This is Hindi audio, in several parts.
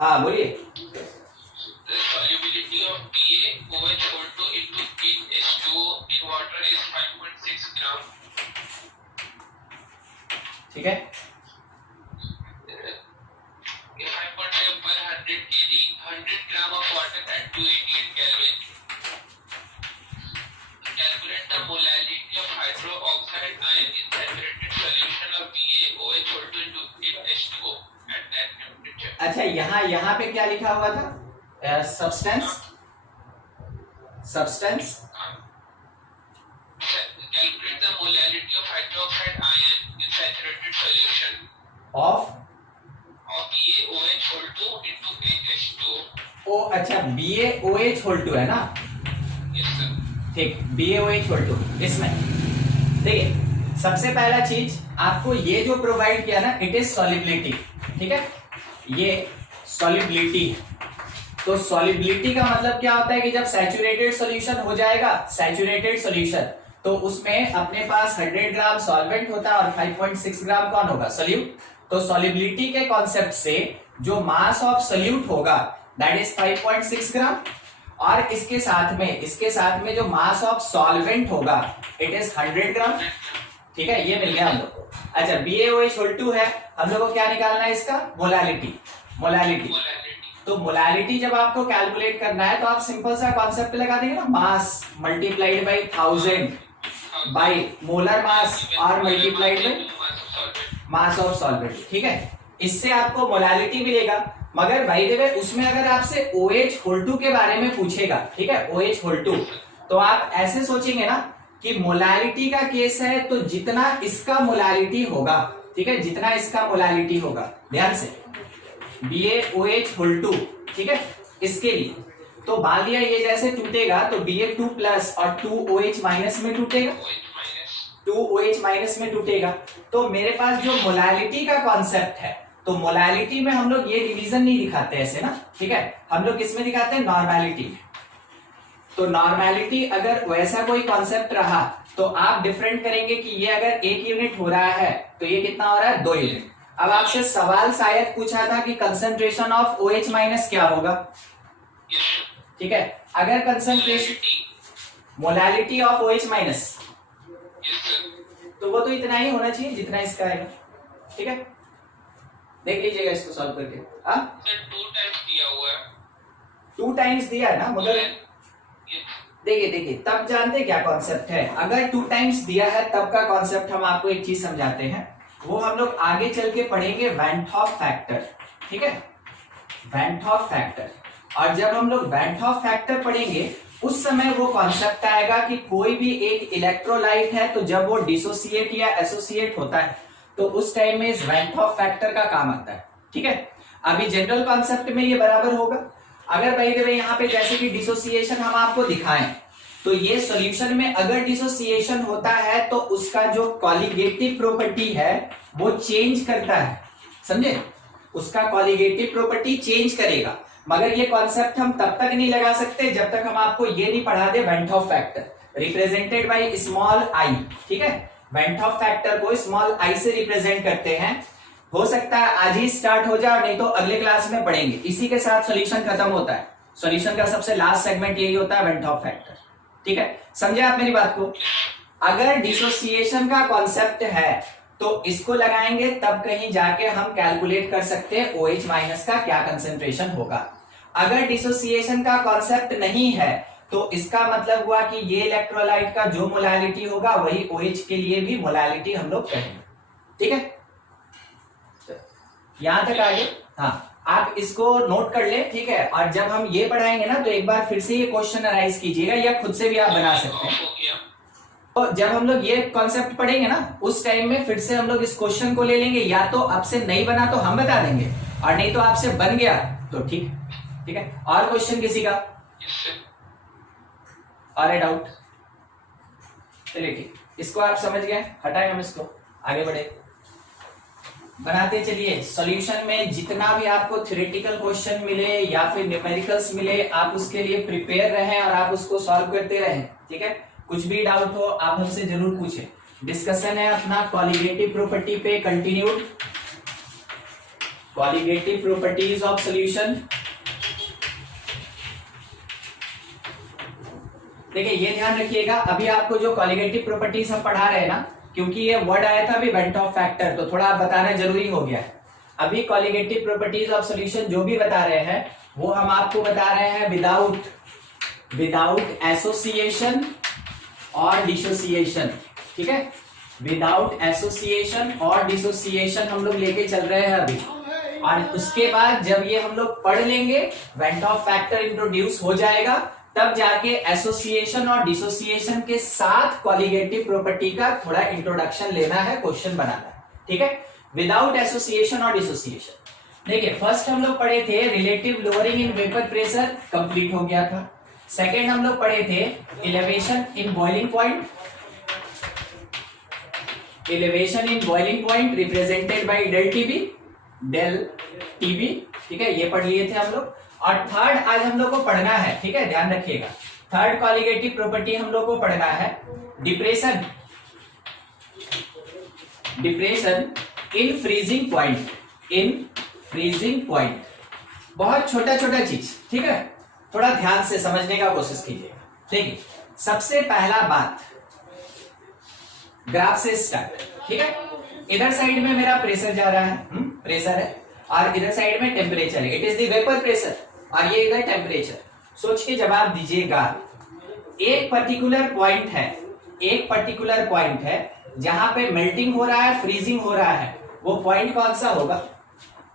हाँ बोलिए। solubility of PaOH into H2O in water is 5.6 gram. ठीक है, 5.5 per 100 kg, 100 gram of water at 288 Kelvin. Calculate the molality of hydroxide ion in saturated solution of PaOH into H2O at that temperature. अच्छा यहाँ पे क्या लिखा हुआ था? Substance Calculate the molality of hydroxide ion in saturated solution of PaOH into H2O. ओ अच्छा BaOH होल 2 है ना? Yes sir. ठीक, BaOH होल 2 इसमें देखिए सबसे पहला चीज आपको ये जो प्रोवाइड किया ना, इट इज सॉल्युबिलिटी। ठीक है, ये सॉल्युबिलिटी। तो सॉल्युबिलिटी का मतलब क्या होता है कि जब सैचुरेटेड सॉल्यूशन हो जाएगा, सैचुरेटेड सॉल्यूशन, तो उसमें अपने पास 100 ग्राम सॉल्वेंट होता है और 5.6 ग्राम कौन होगा? सोल्यूट। तो सॉल्युबिलिटी के कॉन्सेप्ट से जो मास ऑफ सोल्यूट होगा दैट इज 5.6 ग्राम, और इसके साथ में जो मास ऑफ सॉल्वेंट होगा इट इज 100 ग्राम। ठीक है, ये मिल गया हम लोग को। अच्छा BaOH होल 2 है, हम लोग को क्या निकालना है? इसका मोलालिटी। तो मोलालिटी जब आपको कैलकुलेट करना है तो आप सिंपल सा कॉन्सेप्ट लगा देंगे ना, mass multiplied by 1000 by molar mass और multiplied by mass of solvent. ठीक है, इससे आपको मोलालिटी मिलेगा। मगर भाई देवे उसमें अगर आपसे OH होल 2 के बारे में पूछेगा, ठीक है, OH होल 2, तो आप ऐसे सोचेंगे ना कि मोलालिटी का केस है तो जितना इसका मोलालिटी होगा, ठीक है, जितना इसका मोलालिटी होगा, ध्यान से BaOH होल 2, ठीक है, इसके लिए तो मान लिया ये जैसे टूटेगा तो Ba2 प्लस और 2OH माइनस में टूटेगा, 2OH माइनस में टूटेगा। तो मेरे पास जो मोलालिटी का कॉन्सेप्ट है, तो मोलालिटी में हम लोग ये डिवीजन नहीं दिखाते ऐसे ना, ठीक है, हम लोग किसमें दिखाते हैं? नॉर्मेलिटी में। तो नॉर्मेलिटी अगर वैसा कोई कॉन्सेप्ट रहा तो आप डिफरेंट करेंगे कि ये अगर 1 यूनिट हो रहा है तो ये कितना हो रहा है? 2 यूनिट। अब आपसे सवाल शायद पूछा था कि कंसंट्रेशन ऑफ OH माइनस क्या होगा, ठीक है, अगर concentration molality of OH minus, तो वो तो इतना ही होना चाहिए जितना इसका है। ठीक है, देख लीजिएगा इसको सॉल्व करके। हाँ सर 2 टाइम्स दिया हुआ है, 2 टाइम्स दिया है ना, मगर देखिए तब जानते क्या कॉन्सेप्ट है? अगर 2 टाइम्स दिया है तब का कॉन्सेप्ट हम आपको एक चीज समझाते हैं, वो हम लोग आगे चल के पढ़ेंगे, वैन हॉफ फैक्टर। ठीक है, वैन हॉफ फैक्टर। और जब हम लोग वैन हॉफ फैक्टर पढ़ेंगे उस समय वो कॉन्सेप्ट आएगा कि कोई भी एक इलेक्ट्रोलाइट है तो जब वो डिसोसिएट या एसोसिएट होता है तो उस टाइम में इस वैन हॉफ फैक्टर का काम आता है। ठीक है, अभी जनरल कॉन्सेप्ट में ये बराबर होगा। अगर भाई देवे यहाँ पे जैसे कि डिसोसिएशन हम आपको दिखाएं तो ये सॉल्यूशन में अगर डिसोसिएशन होता है तो उसका जो कॉलिगेटिव प्रॉपर्टी है वो चेंज करता है, समझे, उसका कॉलिगेटिव प्रॉपर्टी चेंज करेगा। मगर ये कॉन्सेप्ट हम तब तक नहीं लगा सकते जब तक हम आपको ये नहीं पढ़ा the van Hoff factor represented by small i. ठीक है, वैन हॉफ फैक्टर को स्मॉल आई से रिप्रेजेंट करते हैं। हो सकता है आज ही स्टार्ट हो जाए, नहीं तो अगले क्लास में पढ़ेंगे। इसी के साथ सॉल्यूशन खत्म होता है। सॉल्यूशन का सबसे लास्ट सेगमेंट यही होता है, वैन हॉफ फैक्टर। ठीक है, समझे आप मेरी बात को? अगर डिसोसिएशन का कॉन्सेप्ट है तो इसको लगाएंगे तब कहीं जाके हम कैलकुलेट कर सकते हैं OH माइनस का क्या कंसेंट्रेशन होगा। अगर डिसोसिएशन का कॉन्सेप्ट नहीं है तो इसका मतलब हुआ कि ये इलेक्ट्रोलाइट का जो मोलालिटी होगा वही OH के लिए भी मोलालिटी हम लोग कहेंगे। ठीक है, यहां तक आगे। हाँ, आप इसको नोट कर ले, ठीक है, और जब हम ये पढ़ाएंगे ना तो एक बार फिर से ये क्वेश्चन अराइज कीजिएगा या खुद से भी आप बना सकते हैं। तो जब हम लोग ये कॉन्सेप्ट पढ़ेंगे ना उस टाइम में फिर से हम लोग इस क्वेश्चन को ले लेंगे, या तो आपसे नहीं बना तो हम बता देंगे, और नहीं तो आपसे बन गया तो ठीक। ठीक है, और क्वेश्चन किसी का और है डाउट? चलिए ठीक, इसको आप समझ गए, हटाएं हम इसको, आगे बढ़े, बनाते चलिए। सॉल्यूशन में जितना भी आपको थ्योरेटिकल क्वेश्चन मिले या फिर न्यूमेरिकल्स मिले आप उसके लिए प्रिपेयर रहें और आप उसको सॉल्व करते रहें। ठीक है, कुछ भी डाउट हो आप हमसे जरूर पूछें। डिस्कशन है अपना कॉलिगेटिव प्रॉपर्टी पे continued. Colligative properties of solution. देखिए ये ध्यान रखिएगा, अभी आपको जो कॉलिगेटिव प्रॉपर्टीज हम पढ़ा रहे हैं ना, क्योंकि ये वर्ड आया था अभी वेंट ऑफ फैक्टर, तो थोड़ा बताना जरूरी हो गया है। अभी कॉलिगेटिव प्रॉपर्टीज ऑफ सॉल्यूशन जो भी बता रहे हैं वो हम आपको बता रहे हैं विदाउट एसोसिएशन और डिसोसिएशन, ठीक है। विदाउट एसोसिएशन और डिसोसिएशन हम लोग लेके चल रहे हैं अभी, और उसके बाद जब ये हम लोग पढ़ लेंगे, वेंट ऑफ फैक्टर इंट्रोड्यूस हो जाएगा, तब जाके एसोसिएशन और डिसोसिएशन के साथ कॉलिगेटिव प्रॉपर्टी का थोड़ा इंट्रोडक्शन लेना है, क्वेश्चन बनाना है, ठीक है। विदाउट एसोसिएशन और डिसोसिएशन। देखिए फर्स्ट हम लोग पढ़े थे relative lowering in vapour pressure, complete हो गया था। सेकेंड हम लोग पढ़े थे elevation in boiling point, elevation in boiling point represented by del TB, ठीक है, ये पढ़ लिए थे हम लोग। और थर्ड आज हम लोग को पढ़ना है, ठीक है, ध्यान रखिएगा। थर्ड कॉलिगेटिव प्रॉपर्टी हम लोग को पढ़ना है डिप्रेशन इन फ्रीजिंग पॉइंट, बहुत छोटा छोटा चीज, ठीक है, थोड़ा ध्यान से समझने का कोशिश कीजिएगा। देखिए सबसे पहला बात ग्राफ से स्टार्ट, ठीक है। इधर साइड में मेरा प्रेशर जा रहा है, प्रेशर है, और इधर साइड में टेम्परेचर है, it is the vapour pressure, और ये इधर टेम्परेचर। सोच के जवाब दीजिएगा। एक पर्टिकुलर पॉइंट है जहां पे मेल्टिंग हो रहा है, फ्रीजिंग हो रहा है, वो पॉइंट कौन सा होगा?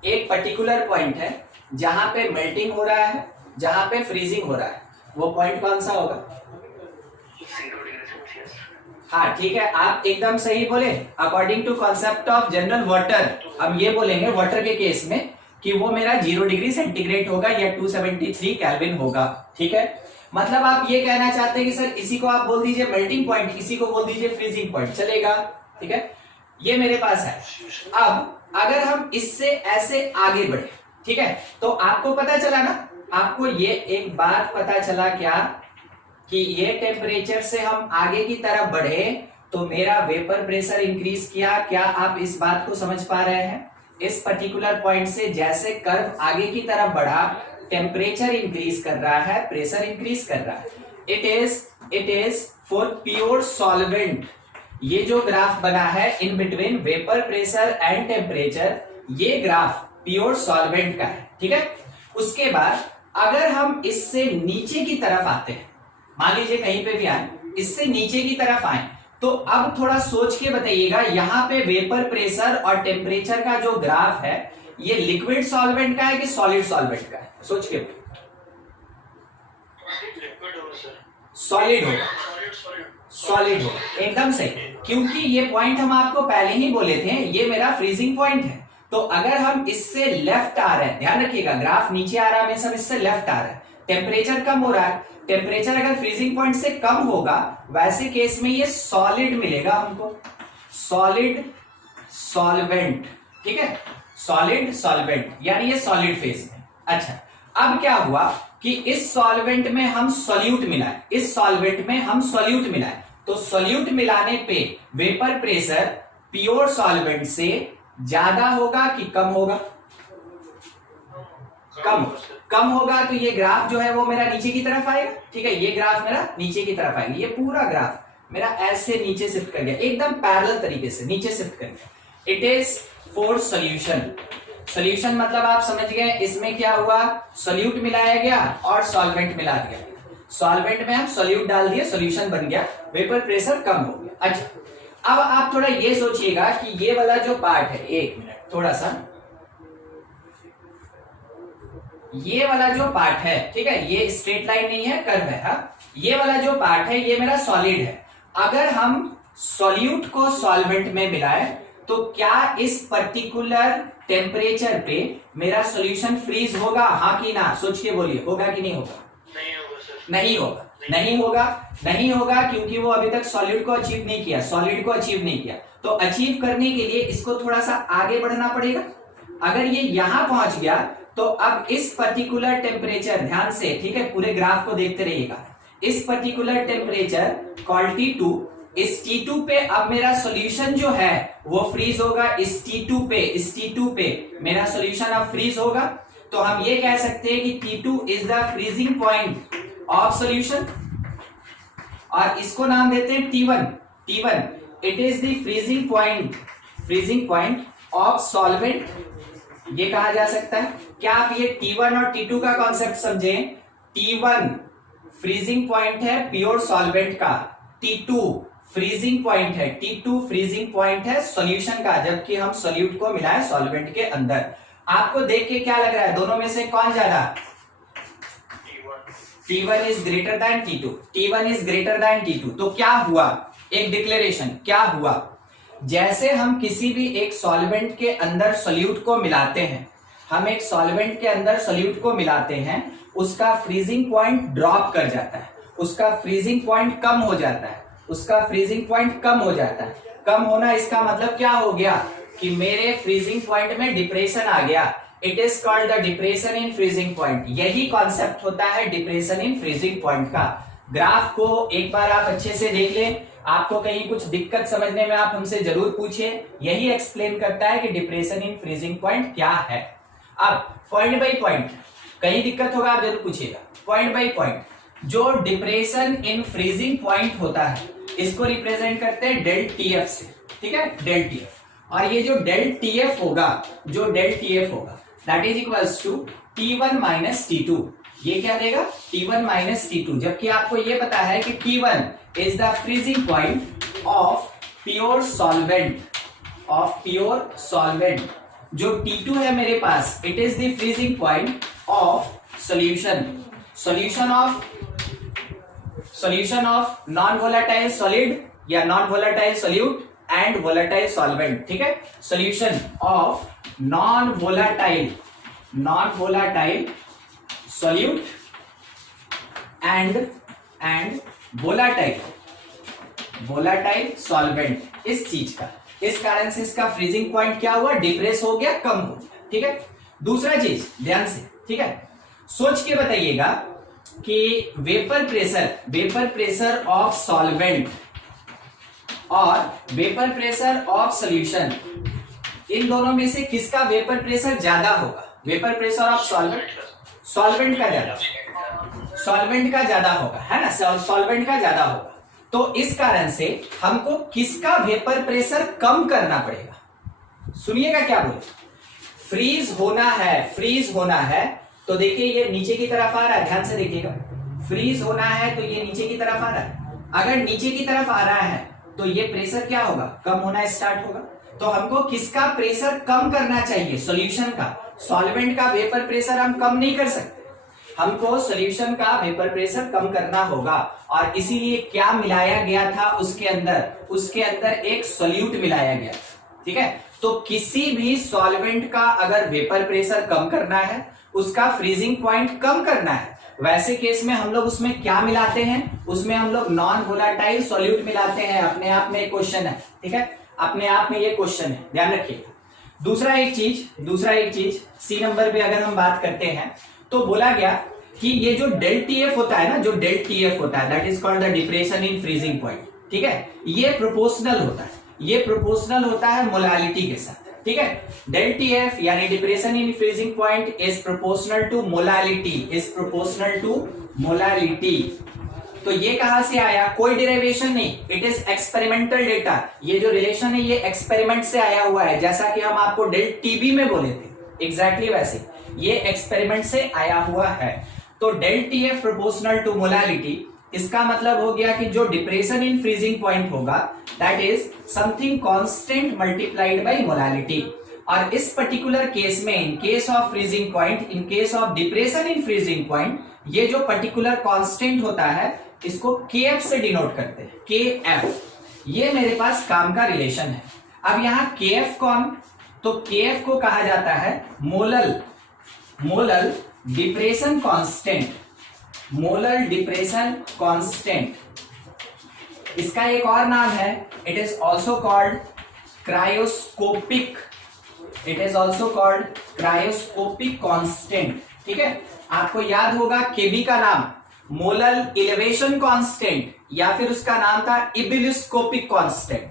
एक पर्टिकुलर पॉइंट है जहां पे मेल्टिंग हो रहा है, जहां पे फ्रीजिंग हो रहा है, वो पॉइंट कौन सा होगा? 0 डिग्री सेल्सियस। हाँ ठीक है, आप एकदम सही बोले। According to concept of general water, हम ये बोलेंगे वाटर के केस में कि वो मेरा 0 डिग्री सेंटीग्रेड होगा या 273 केल्विन होगा, ठीक है। मतलब आप ये कहना चाहते हैं कि सर इसी को आप बोल दीजिए मेल्टिंग पॉइंट, इसी को बोल दीजिए फ्रीजिंग पॉइंट, चलेगा, ठीक है। ये मेरे पास है। अब अगर हम इससे ऐसे आगे बढ़े, ठीक है, तो आपको पता चला ना, आपको ये एक बात पता चला क्या कि ये टेम्परेचर से हम आगे की तरफ बढ़े तो मेरा वेपर प्रेशर इंक्रीज किया। क्या आप इस बात को समझ पा रहे हैं? इस पर्टिकुलर पॉइंट से जैसे कर्व आगे की तरफ बढ़ा, टेम्परेचर इंक्रीज कर रहा है, प्रेशर इंक्रीज कर रहा है। It is for pure solvent. ये जो ग्राफ बना है in between vapour pressure and temperature, ये ग्राफ प्योर सॉल्वेंट का है, ठीक है। उसके बाद अगर हम इससे नीचे की तरफ आते हैं, मान लीजिए कहीं पे भी आए, इससे नीचे की तरफ आए, तो अब थोड़ा सोच के बताइएगा, यहाँ पे वेपर प्रेशर और टेम्परेचर का जो ग्राफ है, ये लिक्विड सॉल्वेंट का है कि सॉलिड सॉल्वेंट का है? सोच के सॉलिड होगा, सॉलिड होगा, एकदम सही, क्योंकि ये पॉइंट हम आपको पहले ही बोले थे, ये मेरा फ्रीजिंग पॉइंट है। तो अगर हम इससे लेफ्ट आ रहे हैं, ध्यान रखिएगा, ग्राफ नीचे आ रहा है, हम इससे लेफ्ट आ रहे हैं, टेम्परेचर कम हो रहा है, टेम्परेचर अगर फ्रीजिंग पॉइंट से कम होगा, वैसे केस में ये सॉलिड मिलेगा हमको, सॉलिड सॉल्वेंट, ठीक है, सॉलिड सॉल्वेंट, यानी ये सॉलिड फेज में। अच्छा, अब क्या हुआ कि इस सॉल्वेंट में हम सॉल्यूट मिलाए, इस सॉल्वेंट में हम सॉल्यूट मिलाए, तो सॉल्यूट मिलाने पे वेपर प्रेशर प्योर सॉल्वेंट से ज्यादा होगा कि कम होगा? कम होगा, तो ये ग्राफ जो है वो मेरा नीचे की तरफ आएगा, ठीक है, ये ग्राफ मेरा नीचे की तरफ आएगा, ये पूरा ग्राफ मेरा ऐसे नीचे शिफ्ट कर गया, एकदम पैरेलल तरीके से नीचे शिफ्ट कर गया। It is for solution. Solution मतलब आप समझ गए, इसमें क्या हुआ, सॉल्यूट मिलाया गया और सॉल्वेंट मिला दिया, सॉल्वेंट में हम सॉल्यूट डाल दिए, सॉल्यूशन बन गया, वेपर प्रेशर कम हो गया। अच्छा, अब आप थोड़ा ये सोचिएगा कि ये वाला जो पार्ट है, एक मिनट थोड़ा सा, ये वाला जो पार्ट है, ठीक है, ये स्ट्रेट लाइन नहीं है, कर्व है, हाँ? ये वाला जो पार्ट है ये मेरा सॉलिड है। अगर हम सॉल्यूट को सॉल्वेंट में मिलाए तो क्या इस पर्टिकुलर टेम्परेचर पे मेरा सॉल्यूशन फ्रीज होगा, हाँ कि ना? सोच के बोलिए, होगा कि नहीं होगा? नहीं होगा सर। नहीं होगा, नहीं होगा, नहीं होगा, क्योंकि वो अभी तक सॉलिड को अचीव नहीं किया, सॉलिड को अचीव नहीं किया। तो अचीव करने के लिए इसको थोड़ा सा आगे बढ़ना पड़ेगा। अगर ये यहां पहुंच गया तो अब इस पर्टिकुलर टेम्परेचर, ध्यान से, ठीक है, पूरे ग्राफ को देखते रहिएगा, इस पर्टिकुलर टेम्परेचर called T2 इस T2 पे अब मेरा सॉल्यूशन जो है वो फ्रीज होगा। इस T2 पे मेरा सॉल्यूशन अब फ्रीज होगा। तो हम ये कह सकते हैं कि T2 is the freezing point of solution, और इसको नाम देते हैं T1 it is the freezing point of solvent, ये कहा जा सकता है। क्या आप ये T1 और T2 का कॉन्सेप्ट समझें? T1 फ्रीजिंग पॉइंट है प्योर सॉल्वेंट का, T2 फ्रीजिंग पॉइंट है सॉल्यूशन का, जबकि हम सॉल्यूट को मिलाएं सॉल्वेंट के अंदर। आपको देख के क्या लग रहा है, दोनों में से कौन ज्यादा? T1 is greater than T2। तो क्या हुआ, एक डिक्लेरेशन क्या हुआ, जैसे हम किसी भी एक सॉल्वेंट के अंदर सॉल्यूट को मिलाते हैं, उसका फ्रीजिंग पॉइंट ड्रॉप कर जाता है, उसका फ्रीजिंग पॉइंट कम हो जाता है। कम होना इसका मतलब क्या हो गया कि मेरे फ्रीजिंग पॉइंट में डिप्रेशन आ गया। It is called the depression in freezing point. यही कॉन्सेप्ट होता है डिप्रेशन इन फ्रीजिंग पॉइंट का। ग्राफ को एक बार आप अच्छे से देख लें, आपको कहीं कुछ दिक्कत समझने में आप हमसे जरूर पूछिए। यही एक्सप्लेन करता है कि डिप्रेशन इन फ्रीजिंग पॉइंट क्या है। अब पॉइंट बाय पॉइंट कहीं दिक्कत होगा आप जरूर पूछिएगा। पॉइंट बाय पॉइंट, जो डिप्रेशन इन फ्रीजिंग पॉइंट होता है इसको रिप्रेजेंट करते हैं डेल टीएफ से, ठीक है, डेल टीएफ। और ये जो डेल टीएफ होगा that is equals to T1 minus T2। ये क्या देगा? T1 माइनस T2, जबकि आपको ये पता है कि T1 is the freezing point of pure solvent. जो T2 है मेरे पास, it is the freezing point of solution of non volatile solid या non volatile solute and volatile solvent, ठीक है। Solution of non volatile solute and volatile solvent, इस चीज का, इस कारण से इसका फ्रीजिंग पॉइंट क्या हुआ? डिप्रेस हो गया, कम हो गया, ठीक है। दूसरा चीज ध्यान से, ठीक है, सोच के बताइएगा कि वेपर प्रेशर ऑफ सॉल्वेंट और वेपर प्रेशर ऑफ सॉल्यूशन, इन दोनों में से किसका वेपर प्रेशर ज्यादा होगा? वेपर प्रेशर ऑफ सॉल्वेंट का ज्यादा होगा, है ना, सॉल्वेंट का ज्यादा होगा। तो इस कारण से हमको किसका वेपर प्रेशर कम करना पड़ेगा? सुनिएगा क्या बोले, फ्रीज होना है तो देखिए ये नीचे की तरफ आ रहा है, ध्यान से देखिएगा। फ्रीज होना है तो ये नीचे की तरफ आ रहा है। अगर नीचे की तरफ आ रहा है तो ये प्रेशर क्या होगा? कम होना स्टार्ट होगा। तो हमको किसका प्रेशर कम करना चाहिए? सॉल्यूशन का। सॉल्वेंट का वेपर प्रेशर हम कम नहीं कर सकते, हमको सॉल्यूशन का वेपर प्रेशर कम करना होगा। और इसीलिए क्या मिलाया गया था उसके अंदर एक सॉल्यूट मिलाया गया, ठीक है। तो किसी भी सॉल्वेंट का अगर वेपर प्रेशर कम करना है, उसका फ्रीजिंग पॉइंट कम करना है, वैसे केस में हम लोग उसमें क्या मिलाते हैं? उसमें हम लोग नॉन वोलेटाइल सॉल्यूट मिलाते हैं। अपने आप में एक क्वेश्चन है, ठीक है, अपने आप में ये क्वेश्चन है, ध्यान रखिएगा। दूसरा एक चीज सी नंबर पे अगर हम बात करते हैं तो बोला गया कि ये जो डेल टीएफ होता है ना, that is called the depression in freezing point, ठीक है, ये प्रोपोर्शनल होता है मोलालिटी के साथ, ठीक है। डेल टीएफ यानी depression in freezing point is proportional to molality. तो ये कहां से आया? कोई डेरिवेशन नहीं, इट इज एक्सपेरिमेंटल डेटा। ये जो रिलेशन है ये एक्सपेरिमेंट से आया हुआ है, जैसा कि हम आपको डेल टीबी में बोले थे, एग्जैक्टली वैसे ये एक्सपेरिमेंट से आया हुआ है। तो del TF proportional to molality, इसका मतलब हो गया कि जो डिप्रेशन इन फ्रीजिंग पॉइंट होगा that is something constant multiplied by molality. और इस पर्टिकुलर केस में, in case of freezing point, in case of depression in freezing point, ये जो पर्टिकुलर कांस्टेंट होता है इसको KF से डिनोट करते हैं, KF। ये मेरे पास काम का रिलेशन है। अब यहां KF कौन? तो KF को कहा जाता है मोलल डिप्रेशन कांस्टेंट। इसका एक और नाम है, it is also called cryoscopic constant, ठीक है। आपको याद होगा केबी का नाम, मोलल इलेवेशन कांस्टेंट या फिर उसका नाम था ebullioscopic constant,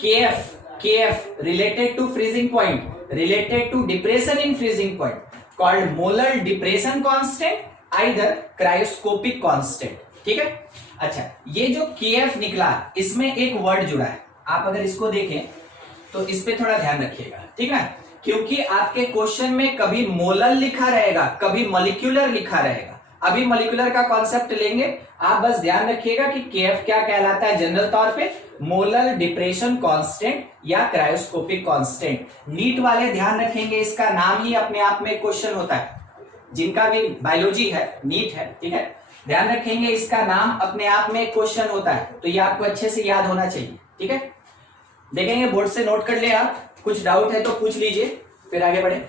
KF related to freezing point, related to depression in freezing point called molar depression constant either cryoscopic constant. ठीक है, अच्छा ये जो kf निकला इसमें एक वर्ड जुड़ा है, आप अगर इसको देखें तो इस पे थोड़ा ध्यान रखिएगा, ठीक है, क्योंकि आपके क्वेश्चन में कभी मोलर लिखा रहेगा कभी मॉलिक्यूलर लिखा रहेगा। अभी मॉलिक्यूलर का कॉन्सेप्ट लेंगे, आप बस ध्यान रखिएगा कि केएफ क्या कहलाता है जनरल तौर पे, मोलर डिप्रेशन कांस्टेंट या क्रायोस्कोपिक कांस्टेंट। नीट वाले ध्यान रखेंगे, इसका नाम ही अपने आप में क्वेश्चन होता है, जिनका भी बायोलॉजी है नीट है, ठीक है, ध्यान रखेंगे इसका नाम अपने आप में क्वेश्चन होता है, तो ये आपको अच्छे से याद होना चाहिए, ठीक है। देखेंगे बोर्ड से नोट कर ले आप, कुछ डाउट है तो पूछ लीजिए फिर आगे बढ़े।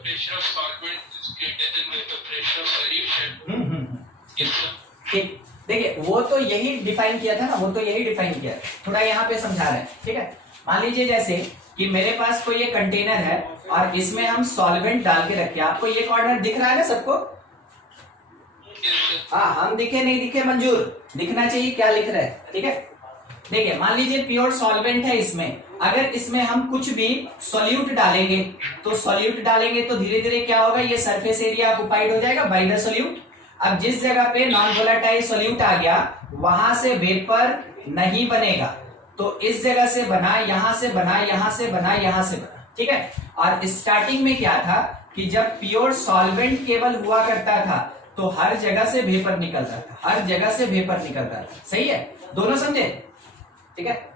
Pressure of solvent is greater than vapor pressure of solution. ठीक, देखिए वो तो यही डिफाइन किया था ना, वो तो यही डिफाइन किया, थोड़ा यहाँ पे समझा रहे हैं, ठीक है। मान लीजिए जैसे कि मेरे पास कोई ये कंटेनर है और इसमें हम सॉल्वेंट डाल के रखे, आपको ये कॉर्नर दिख रहा है ना सबको? हाँ, हम दिखे नहीं दिखे मंजूर, दिखना चाहिए क्या लिख रहे हैं, ठीक है। देखिए मान लीजिए प्योर सॉल्वेंट है इसमें, अगर इसमें हम कुछ भी सॉल्यूट डालेंगे तो धीरे धीरे क्या होगा, ये सरफेस एरिया ऑक्युपाइड हो जाएगा बाय द सॉल्यूट। अब जिस जगह पे नॉन वोलेटाइल सॉल्यूट आ गया वहां से वेपर नहीं बनेगा, तो इस जगह से बना, यहां से बना, यहां से बना, यहां से बना, ठीक है। और स्टार्टिंग में क्या था कि जब प्योर सॉल्वेंट केवल हुआ करता था तो हर जगह से वेपर निकलता था, हर जगह से वेपर निकलता था, सही है, दोनों समझे, ठीक है।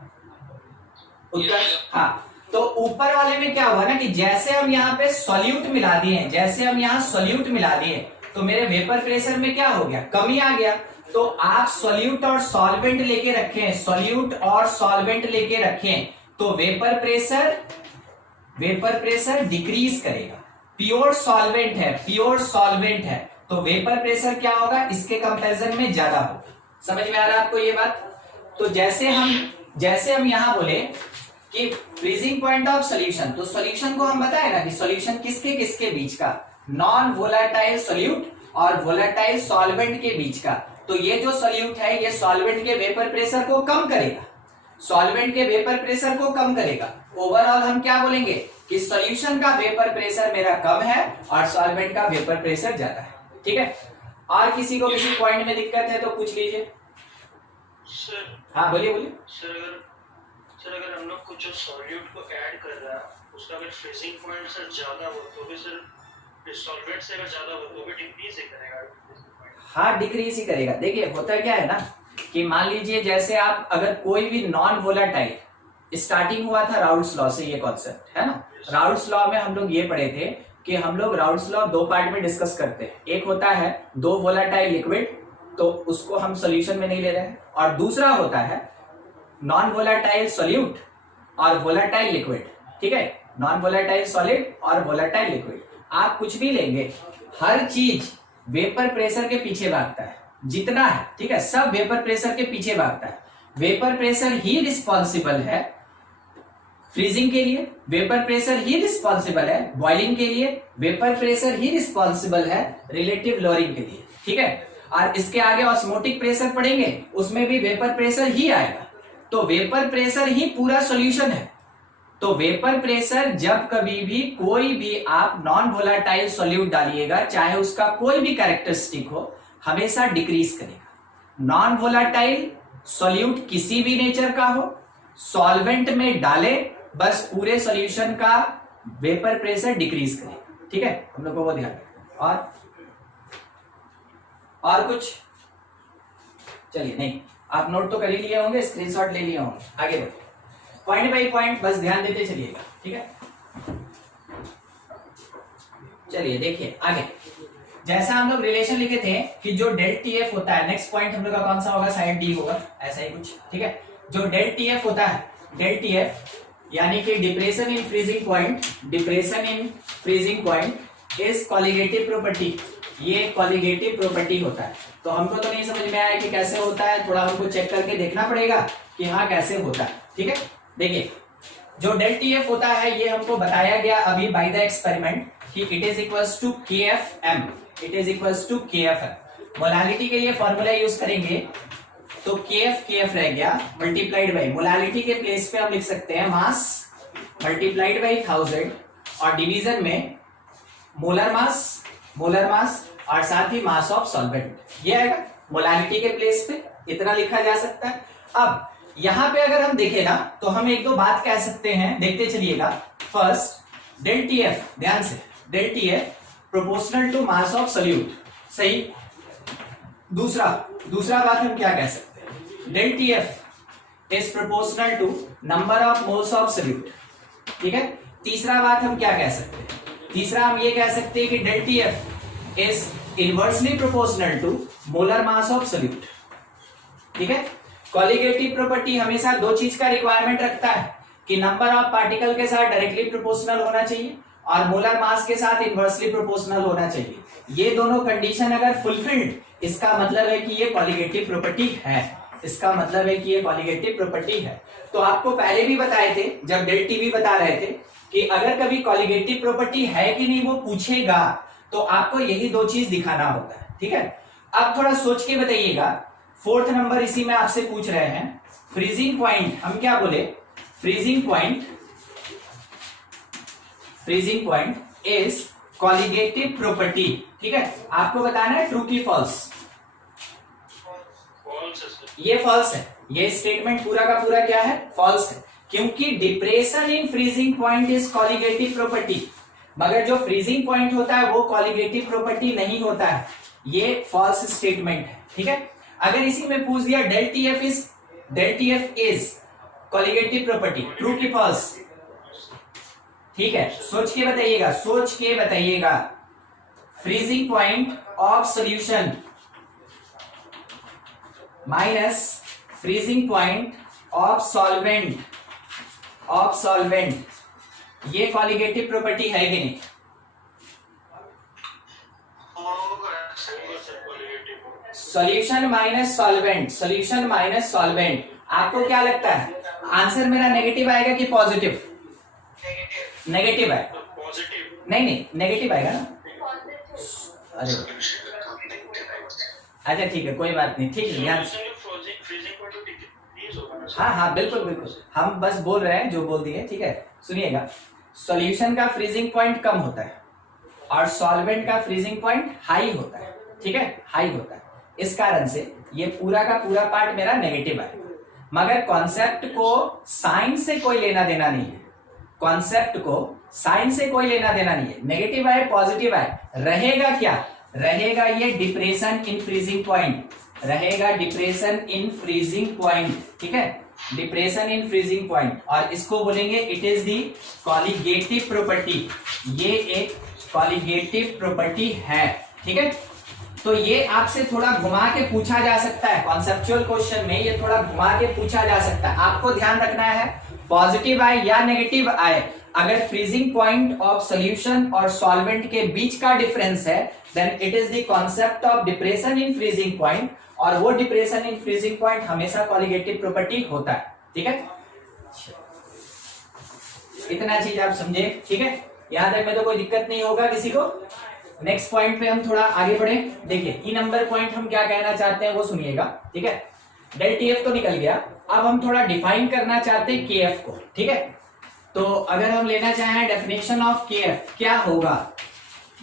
उत्तर हाँ, तो ऊपर वाले में क्या हुआ ना कि जैसे हम यहाँ पे सॉल्यूट मिला दिए, जैसे हम यहाँ सॉल्यूट मिला दिए तो मेरे वेपर प्रेशर में क्या हो गया, कमी आ गया। तो आप सॉल्यूट और सॉल्वेंट लेके रखें, सॉल्यूट और सॉल्वेंट लेके रखें तो वेपर प्रेशर डिक्रीज करेगा। प्योर सॉल्वेंट है, प्योर सॉल्वेंट है तो वेपर प्रेशर क्या होगा, इसके कंपैरिजन में ज्यादा होगा। समझ में आ रहा है आपको ये बात? तो जैसे हम यहां बोले कि फ्रीजिंग पॉइंट ऑफ सॉल्यूशन, तो सॉल्यूशन को हम बताए ना कि सॉल्यूशन किसके किसके बीच का, नॉन वोलेटाइल सॉल्यूट और वोलेटाइल सॉल्वेंट के बीच का। तो ये जो सॉल्यूट है ये सॉल्वेंट के वेपर प्रेशर को कम करेगा, सॉल्वेंट के वेपर प्रेशर को कम करेगा। ओवरऑल हम क्या बोलेंगे कि सॉल्यूशन का वेपर प्रेशर मेरा कम है और सॉल्वेंट का वेपर प्रेशर ज्यादा है, ठीक है। और किसी को किसी पॉइंट में दिक्कत है तो पूछ लीजिए। सर हाँ बोलिए बोलिए। सर अगर हम लोग कुछ सॉल्यूट को ऐड कर रहा है उसका अगर फ्रीजिंग पॉइंट सर ज्यादा हो तो भी सर सॉल्वेंट से अगर ज्यादा हो तो भी डिक्रीज ही करेगा। हाँ डिक्रीज ही करेगा। देखिए होता क्या है ना कि मान लीजिए जैसे आप अगर कोई भी नॉन वोलेटाइल, स्टार्टिंग हुआ था राउल्ट्स लॉ से, ये कॉन्सेप्ट है ना। राउल्ट्स लॉ में हम लोग ये पढ़े थे कि हम लोग राउल्ट्स लॉ दो पार्ट में डिस्कस करते हैं। एक होता है दो वोलेटाइल लिक्विड, तो उसको हम सॉल्यूशन में नहीं ले रहे हैं, और दूसरा होता है नॉन वोलेटाइल सॉल्यूट और वोलेटाइल लिक्विड, ठीक है। नॉन वोलेटाइल सॉलिड और वोलेटाइल लिक्विड, आप कुछ भी लेंगे हर चीज वेपर प्रेशर के पीछे भागता है, जितना है, ठीक है, सब वेपर प्रेशर के पीछे भागता है। वेपर प्रेशर ही रिस्पॉन्सिबल है फ्रीजिंग के लिए, वेपर प्रेशर ही रिस्पॉन्सिबल है बॉइलिंग के लिए, वेपर प्रेशर ही रिस्पॉन्सिबल है रिलेटिव लोअरिंग के लिए, ठीक है। और इसके आगे ऑस्मोटिक प्रेशर पढ़ेंगे, उसमें भी वेपर प्रेशर ही आएगा। तो वेपर प्रेशर ही पूरा सॉल्यूशन है। तो वेपर प्रेशर जब कभी भी कोई भी आप नॉन वोलेटाइल सॉल्यूट डालिएगा, चाहे उसका कोई भी कैरेक्टरिस्टिक हो, हमेशा डिक्रीज करेगा। नॉन वोलेटाइल सॉल्यूट किसी भी नेचर का हो, सॉल्वेंट में डाले बस पूरे सॉल्यूशन का वेपर प्रेशर डिक्रीज करेगा, ठीक है। हम लोग को वो ध्यान रखना। और कुछ चलिए, नहीं आप नोट तो कर ही लिए होंगे, स्क्रीनशॉट ले लिए होंगे, आगे बढ़िए पॉइंट बाय पॉइंट, बस ध्यान देते चलिएगा, ठीक है। चलिए देखिए आगे, जैसा हम लोग रिलेशन लिखे थे कि जो डेल टीएफ होता है, नेक्स्ट पॉइंट हम लोग का कौन सा होगा, शायद डी होगा, ऐसा ही कुछ, ठीक है। जो डेल टीएफ होता है, डेल टीएफ यानी कि depression in freezing point, depression in freezing point is colligative property, ये कॉलिगेटिव प्रॉपर्टी होता है। तो हमको तो नहीं समझ में आया कि कैसे होता है, थोड़ा हमको चेक करके देखना पड़ेगा कि हाँ कैसे होता है, ठीक है। देखिए जो डेल टी एफ होता है ये हमको बताया गया अभी बाय द एक्सपेरिमेंट कि it is equals to K F M, it is equals to K F M. Molality के लिए फॉर्मूला यूज करेंगे तो के एफ रह गया मल्टीप्लाइड बाई, मोलालिटी के प्लेस पे हम लिख सकते हैं मास मल्टीप्लाइड बाई 1000 और डिवीजन में मोलर मास और साथ ही मास ऑफ सॉल्वेंट, ये आएगा मोलालिटी के प्लेस पे, इतना लिखा जा सकता है। अब यहां पे अगर हम देखें ना तो हम एक दो बात कह सकते हैं, देखते चलिएगा। फर्स्ट डेल टी एफ, ध्यान से, del T F proportional to mass of solute, सही। दूसरा बात हम क्या कह सकते हैं, del T F is proportional to number of moles of solute, ठीक है। तीसरा बात हम क्या कह सकते हैं, तीसरा हम ये कह सकते हैं कि del T F is inversely proportional to molar mass of solute, ठीक है। कॉलिगेटिव प्रॉपर्टी हमेशा दो चीज का रिक्वायरमेंट रखता है कि नंबर ऑफ पार्टिकल के साथ डायरेक्टली प्रोपोर्शनल होना चाहिए और मोलर मास के साथ इनवर्सली प्रोपोर्शनल होना चाहिए। ये दोनों कंडीशन अगर फुलफिल्ड, इसका मतलब है कि ये कॉलिगेटिव प्रॉपर्टी है, इसका मतलब है कि ये कॉलिगेटिव प्रॉपर्टी है। तो आपको पहले भी बताए थे जब डेल टी भी बता रहे थे कि अगर कभी कॉलिगेटिव प्रॉपर्टी है कि नहीं वो पूछेगा तो आपको यही दो चीज दिखाना होता है, ठीक है। अब थोड़ा सोच के बताइएगा, फोर्थ नंबर इसी में आपसे पूछ रहे हैं, फ्रीजिंग पॉइंट, हम क्या बोले, freezing point is colligative property, ठीक है। आपको बताना है ट्रू की फॉल्स, ये फॉल्स है, ये स्टेटमेंट पूरा का पूरा क्या है, फॉल्स है, क्योंकि depression in freezing point is colligative property, मगर जो फ्रीजिंग पॉइंट होता है वो कॉलिगेटिव प्रॉपर्टी नहीं होता है, ये फॉल्स स्टेटमेंट है, ठीक है। अगर इसी में पूछ दिया del T F is colligative property, true की फॉल्स, ठीक है। सोच के बताइएगा, freezing point of solution minus freezing point of solvent, ये कॉलिगेटिव प्रॉपर्टी है कि नहीं? सॉल्यूशन माइनस सॉल्वेंट, आपको क्या लगता है आंसर मेरा नेगेटिव आएगा कि पॉजिटिव? नेगेटिव है, नहीं नेगेटिव आएगा ना। अरे अच्छा ठीक है, कोई बात नहीं, ठीक है ध्यान से, हाँ बिल्कुल, हम बस बोल रहे हैं जो बोल दिए, ठीक है। सुनिएगा, सॉल्यूशन का फ्रीजिंग पॉइंट कम होता है और सॉल्वेंट का फ्रीजिंग पॉइंट हाई होता है, ठीक है, हाई होता है। इस कारण से ये पूरा का पूरा पार्ट मेरा नेगेटिव आएगा, मगर कॉन्सेप्ट को साइन से कोई लेना देना नहीं है, कॉन्सेप्ट को साइन से कोई लेना देना नहीं है, नेगेटिव आए पॉजिटिव आए, रहेगा क्या, रहेगा ये डिप्रेशन इन फ्रीजिंग पॉइंट, रहेगा डिप्रेशन इन फ्रीजिंग पॉइंट, ठीक है, डिप्रेशन इन फ्रीजिंग पॉइंट, और इसको बोलेंगे it is the colligative property, ये एक कॉलिगेटिव प्रॉपर्टी है, ठीक है। तो ये आपसे थोड़ा घुमा के पूछा जा सकता है, कॉन्सेप्चुअल क्वेश्चन में ये थोड़ा घुमा के पूछा जा सकता है। आपको ध्यान रखना है पॉजिटिव आए या नेगेटिव आए, अगर फ्रीजिंग पॉइंट ऑफ सॉल्यूशन और सॉल्वेंट के बीच का डिफरेंस है then it is the concept of depression in freezing point, और वो डिप्रेशन इन फ्रीजिंग पॉइंट हमेशा कॉलिगेटिव प्रॉपर्टी होता है, ठीक है। इतना चीज आप समझे, ठीक है, यहां तक में तो कोई दिक्कत नहीं होगा किसी को। नेक्स्ट पॉइंट पे हम थोड़ा आगे बढ़े, देखिए ई नंबर पॉइंट हम क्या कहना चाहते हैं वो सुनिएगा, ठीक है। डेल टी एफ तो निकल गया, अब हम थोड़ा डिफाइन करना चाहते हैं के एफ को, ठीक है। तो अगर हम लेना चाहें डेफिनेशन ऑफ के एफ, क्या होगा,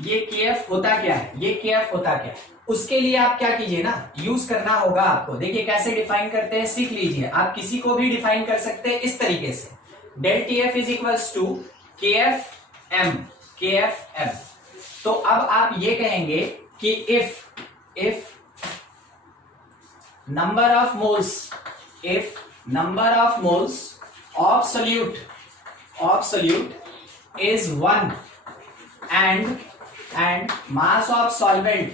ये के एफ होता क्या है, ये के एफ होता क्या है, उसके लिए आप क्या कीजिए ना, यूज करना होगा आपको। देखिए कैसे डिफाइन करते हैं, सीख लीजिए, आप किसी को भी डिफाइन कर सकते हैं इस तरीके से, del T F is equals to K F M. तो अब आप ये कहेंगे कि if number of moles of solute is 1 and mass of solvent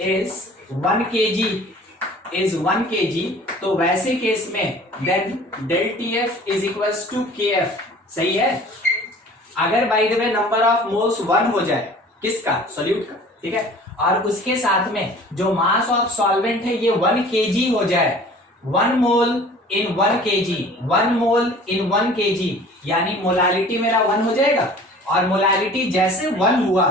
is 1 kg, तो वैसे केस में then del TF is equals to KF, सही है। अगर bye the way number of moles 1 हो जाए, किसका, सोल्यूट का, ठीक है, और उसके साथ में जो मास ऑफ सॉल्वेंट है ये 1 kg हो जाए, 1 मोल इन 1 kg, 1 मोल इन 1 kg, यानी मोलालिटी मेरा 1 हो जाएगा, और मोलालिटी जैसे 1 हुआ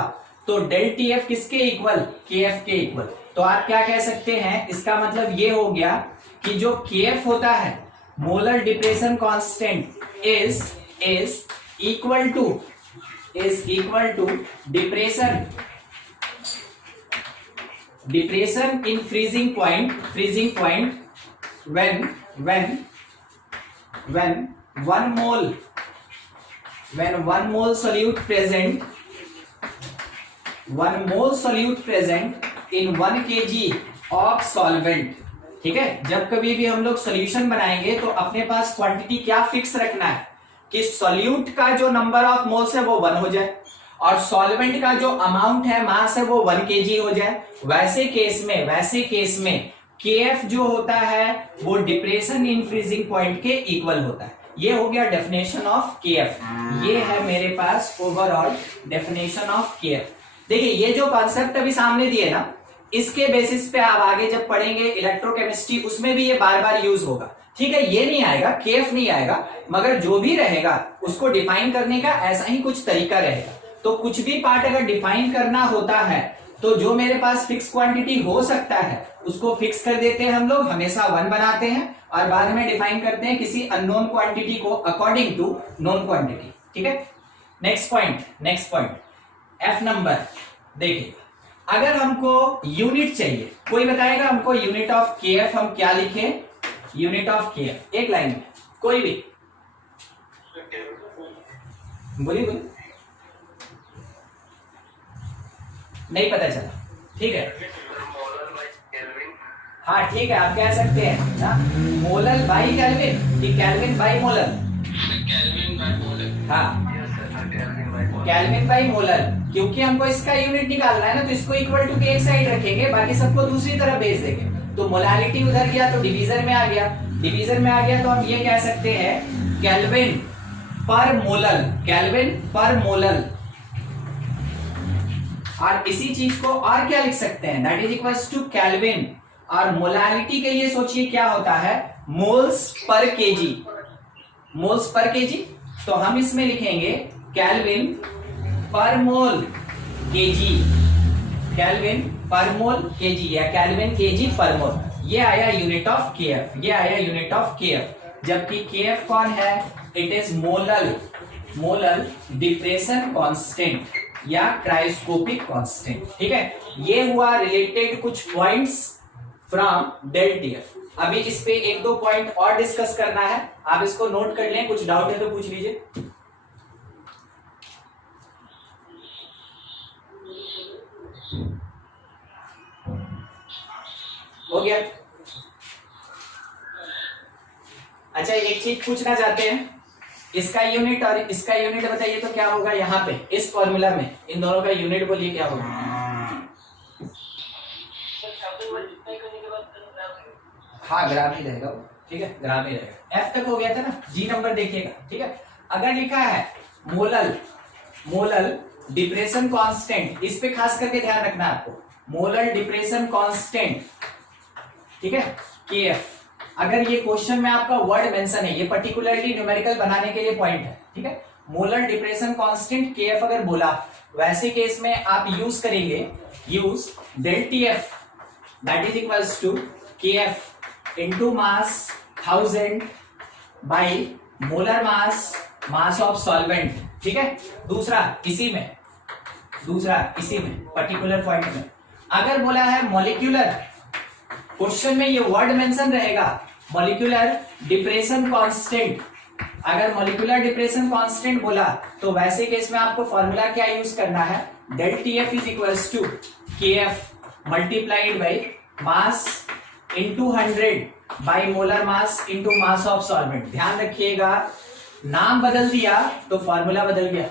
तो डेल टीएफ किसके इक्वल, केएफ के इक्वल। तो आप क्या कह सकते हैं, इसका मतलब ये हो गया कि जो केएफ होता है, molar depression constant is equal to depression in freezing point when 1 mole solute present in 1 kg of solvent। ठीक है, जब कभी भी हम लोग सॉल्यूशन बनाएंगे तो अपने पास क्वांटिटी क्या फिक्स रखना है कि सॉल्यूट का जो नंबर ऑफ मोल्स है वो 1 हो जाए और सॉल्वेंट का जो अमाउंट है, मास है, वो 1 kg हो जाए। वैसे केस में केएफ जो होता है वो डिप्रेशन इन फ्रीजिंग पॉइंट के इक्वल होता है। ये हो गया डेफिनेशन ऑफ केएफ। ये है मेरे पास ओवरऑल डेफिनेशन ऑफ केएफ। देखिए ये जो कॉन्सेप्ट अभी सामने दिए ना, इसके बेसिस पे आप आगे जब पढ़ेंगे इलेक्ट्रोकेमिस्ट्री, उसमें भी ये बार बार यूज होगा। ठीक है, ये नहीं आएगा, केएफ नहीं आएगा, मगर जो भी रहेगा उसको डिफाइन करने का ऐसा ही कुछ तरीका रहेगा। तो कुछ भी पार्ट अगर डिफाइन करना होता है तो जो मेरे पास फिक्स क्वांटिटी हो सकता है उसको फिक्स कर देते हैं हम लोग, हमेशा 1 बनाते हैं और बाद में डिफाइन करते हैं किसी अननोन क्वांटिटी को अकॉर्डिंग टू नोन क्वांटिटी। ठीक है, नेक्स्ट पॉइंट एफ नंबर। देखिए अगर हमको यूनिट चाहिए, कोई बताएगा हमको यूनिट ऑफ केएफ हम क्या लिखें? यूनिट ऑफ केएफ एक लाइन में कोई भी बोलिए। नहीं पता चला, ठीक है, हाँ ठीक है, आप कह सकते हैं ना मोलर बाई कैल्विन कि कैल्विन बाई मोलर। हाँ कैल्विन बाई मोलर, क्योंकि हमको इसका यूनिट निकालना है ना, तो इसको इक्वल टू के एक साइड रखेंगे, बाकी सबको दूसरी तरफ भेज देंगे। तो मोलालिटी उधर गया तो डिवीजन में आ गया, तो हम ये कह सकते हैं केल्विन पर मोलर। और इसी चीज को और क्या लिख सकते हैं, that is equals to kelvin. और मोलालिटी के लिए सोचिए क्या होता है, मोल्स पर केजी। तो हम इसमें लिखेंगे केल्विन पर मोल केजी, या केल्विन केजी पर मोल। ये आया यूनिट ऑफ केएफ, जबकि केएफ कौन है, it is molar depression constant या क्रायोस्कोपिक कांस्टेंट। ठीक है, ये हुआ रिलेटेड कुछ पॉइंट्स फ्रॉम डेल टीएफ। अभी इस पे 1-2 पॉइंट और डिस्कस करना है, आप इसको नोट कर लें, कुछ डाउट है तो पूछ लीजिए। हो गया? अच्छा एक चीज पूछना चाहते हैं, इसका यूनिट और इसका यूनिट बताइए तो क्या होगा यहाँ पे इस फॉर्मूला में, इन दोनों का यूनिट बोलिए क्या होगा? हाँ ग्राम ही रहेगा, ठीक है, ग्राम ही रहेगा। एफ तक हो गया था ना, जी नंबर देखिएगा। ठीक है, अगर लिखा है मोलर डिप्रेशन कांस्टेंट, इस पे खास करके ध्यान रखना आपको, मोलर डिप्रेशन कांस्टेंट, ठीक है, केएफ। अगर ये क्वेश्चन में आपका वर्ड मेंशन है, ये पर्टिकुलरली न्यूमेरिकल बनाने के लिए पॉइंट है। ठीक है, मोलर डिप्रेशन कांस्टेंट केएफ अगर बोला, वैसे केस में आप यूज करेंगे del TF that is equals to KF into mass 1000 by molar mass of solvent. ठीक है, दूसरा इसी में पर्टिकुलर पॉइंट में अगर बोला है मॉलिक्यूलर, क्वेश्चन में ये वर्ड मेंशन रहेगा मॉलिक्यूलर डिप्रेशन कांस्टेंट। अगर मॉलिक्यूलर डिप्रेशन कांस्टेंट बोला तो वैसे केस में आपको फॉर्मूला क्या यूज करना है, del TF is equals to KF multiplied by mass into 100 by molar mass into mass of solvent. ध्यान रखिएगा, नाम बदल दिया तो फॉर्मूला बदल गया,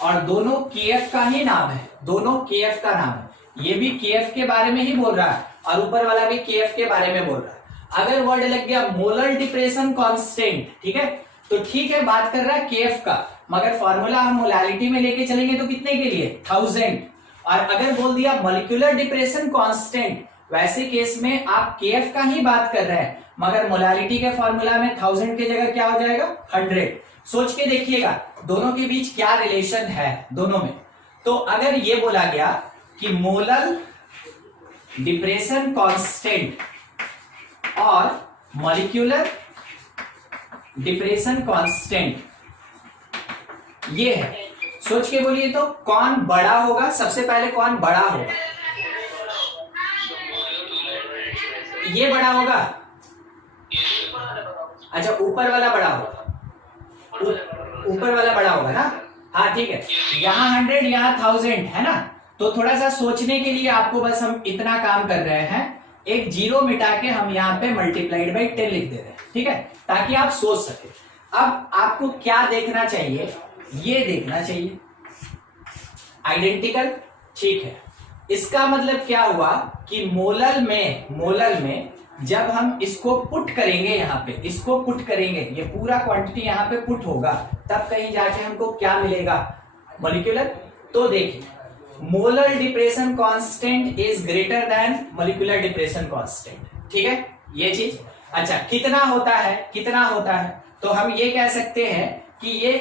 और दोनों केएफ का ही नाम है, दोनों केएफ का नाम है। ये भी केएफ के बारे में ही बोल रहा है और ऊपर वाला भी केएफ के बारे में बोल रहा है। अगर वर्ड लग गया मोलर डिप्रेशन कांस्टेंट, ठीक है, तो ठीक है, बात कर रहा है केएफ का, मगर फॉर्मूला हम मोलालिटी में लेके चलेंगे तो कितने के लिए, 1000। और अगर बोल दिया मॉलिक्यूलर डिप्रेशन कांस्टेंट, वैसे केस में आप केएफ का ही बात कर रहे हैं, मगर मोलालिटी के फॉर्मूला में 1000 की जगह क्या हो जाएगा 100। सोच के देखिएगा दोनों के बीच क्या रिलेशन है दोनों में। तो अगर ये बोला गया कि मोलल डिप्रेशन कांस्टेंट और मॉलिक्यूलर डिप्रेशन कांस्टेंट ये है, सोच के बोलिए तो कौन बड़ा होगा, सबसे पहले कौन बड़ा होगा? ये बड़ा होगा। अच्छा, ऊपर वाला बड़ा होगा, ऊपर वाला बड़ा होगा ना। हाँ ठीक है, यहाँ 100 यहाँ 1000 है ना। तो थोड़ा सा सोचने के लिए आपको बस हम इतना काम कर रहे हैं, एक जीरो मिटा के हम यहाँ पे मल्टीप्लाइड बाई 10 लिख दे रहे हैं, ठीक है, ताकि आप सोच सके। अब आपको क्या देखना चाहिए, ये देखना चाहिए आइडेंटिकल, ठीक है। इसका मतलब क्या हुआ कि मोलल में जब हम इसको पुट करेंगे, यहाँ पे इसको पुट करेंगे, ये पूरा क्वांटिटी यहाँ पे पुट होगा, तब कहीं जाके हमको क्या मिलेगा मॉलिक्यूलर। तो देखिए molar depression constant is greater than molecular depression constant, ठीक है ये चीज। अच्छा कितना होता है, तो हम ये कह सकते हैं कि ये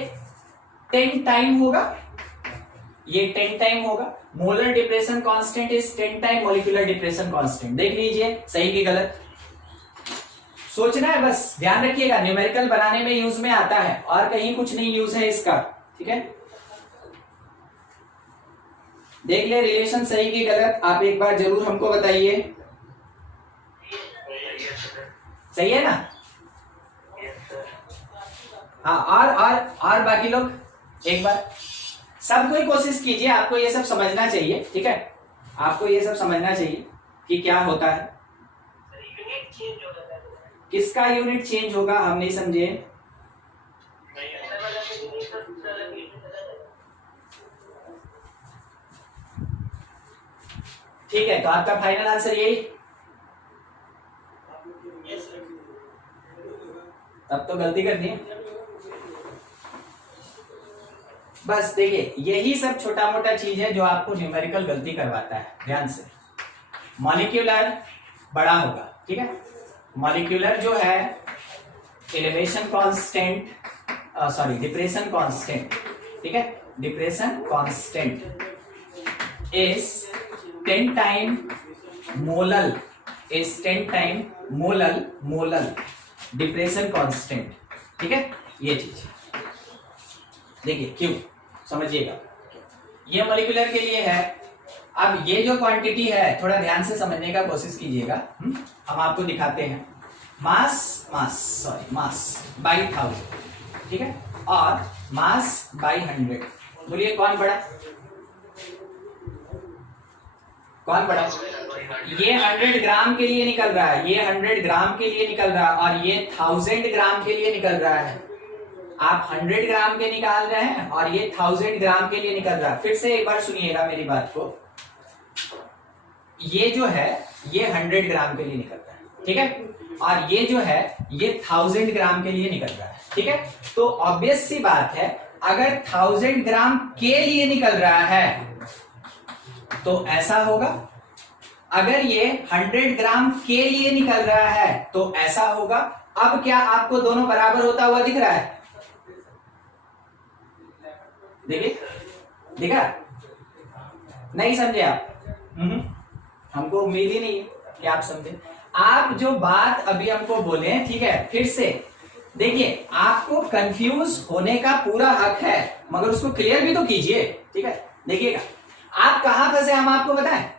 10 टाइम होगा, ये 10 टाइम होगा। Molar depression constant is 10 time molecular depression constant. देख लीजिए सही की गलत, सोचना है बस, ध्यान रखिएगा न्यूमेरिकल बनाने में यूज में आता है और कहीं कुछ नहीं यूज है इसका, ठीक है। देख ले रिलेशन सही की गलत, आप एक बार जरूर हमको बताइए, सही है ना। हाँ और बाकी लोग एक बार सब कोई कोशिश कीजिए, आपको ये सब समझना चाहिए, ठीक है, आपको ये सब समझना चाहिए कि क्या होता है। किसका यूनिट चेंज होगा हम नहीं समझे। ठीक है, तो आपका फाइनल आंसर यही, तब तो गलती कर दी। बस देखिए यही सब छोटा मोटा चीज है जो आपको न्यूमेरिकल गलती करवाता है, ध्यान से। मॉलिक्यूलर बड़ा होगा, ठीक है, मॉलिक्यूलर जो है elevation constant, sorry depression constant, ठीक है, depression constant is 10 time molal, is 10 time molal depression constant, ठीक है ये चीज। देखिए क्यों, समझिएगा, ये मॉलिक्यूलर के लिए है। अब ये जो क्वांटिटी है थोड़ा ध्यान से समझने का कोशिश कीजिएगा, हम आपको दिखाते हैं। मास बाई 1000, ठीक है, और मास बाई 100। बोलिए कौन बड़ा, कौन बड़ा? ये 100 ग्राम के लिए निकल रहा है, ये 100 ग्राम के लिए निकल रहा है, और ये 1000 ग्राम के लिए निकल रहा है। आप 100 ग्राम के निकाल रहे हैं और ये 1000 ग्राम के लिए निकल रहा है। फिर से एक बार सुनिएगा मेरी बात को, ये जो है ये 100 ग्राम के लिए निकल रहा है, ठीक है, और ये जो है ये 1000 ग्राम के लिए निकल रहा है, ठीक है। तो ऑब्वियस सी बात है, अगर 1000 ग्राम के लिए निकल रहा है तो ऐसा होगा, अगर ये 100 ग्राम के लिए निकल रहा है तो ऐसा होगा। अब क्या आपको दोनों बराबर होता हुआ दिख रहा है? देखिए, देखा नहीं समझे आप? हमको उम्मीद ही नहीं है कि आप समझे। आप जो बात अभी हमको बोले, ठीक है, फिर से देखिए, आपको कंफ्यूज होने का पूरा हक है, मगर उसको क्लियर भी तो कीजिए, ठीक है। देखिएगा आप कहां फंसे, हम आपको बताएं,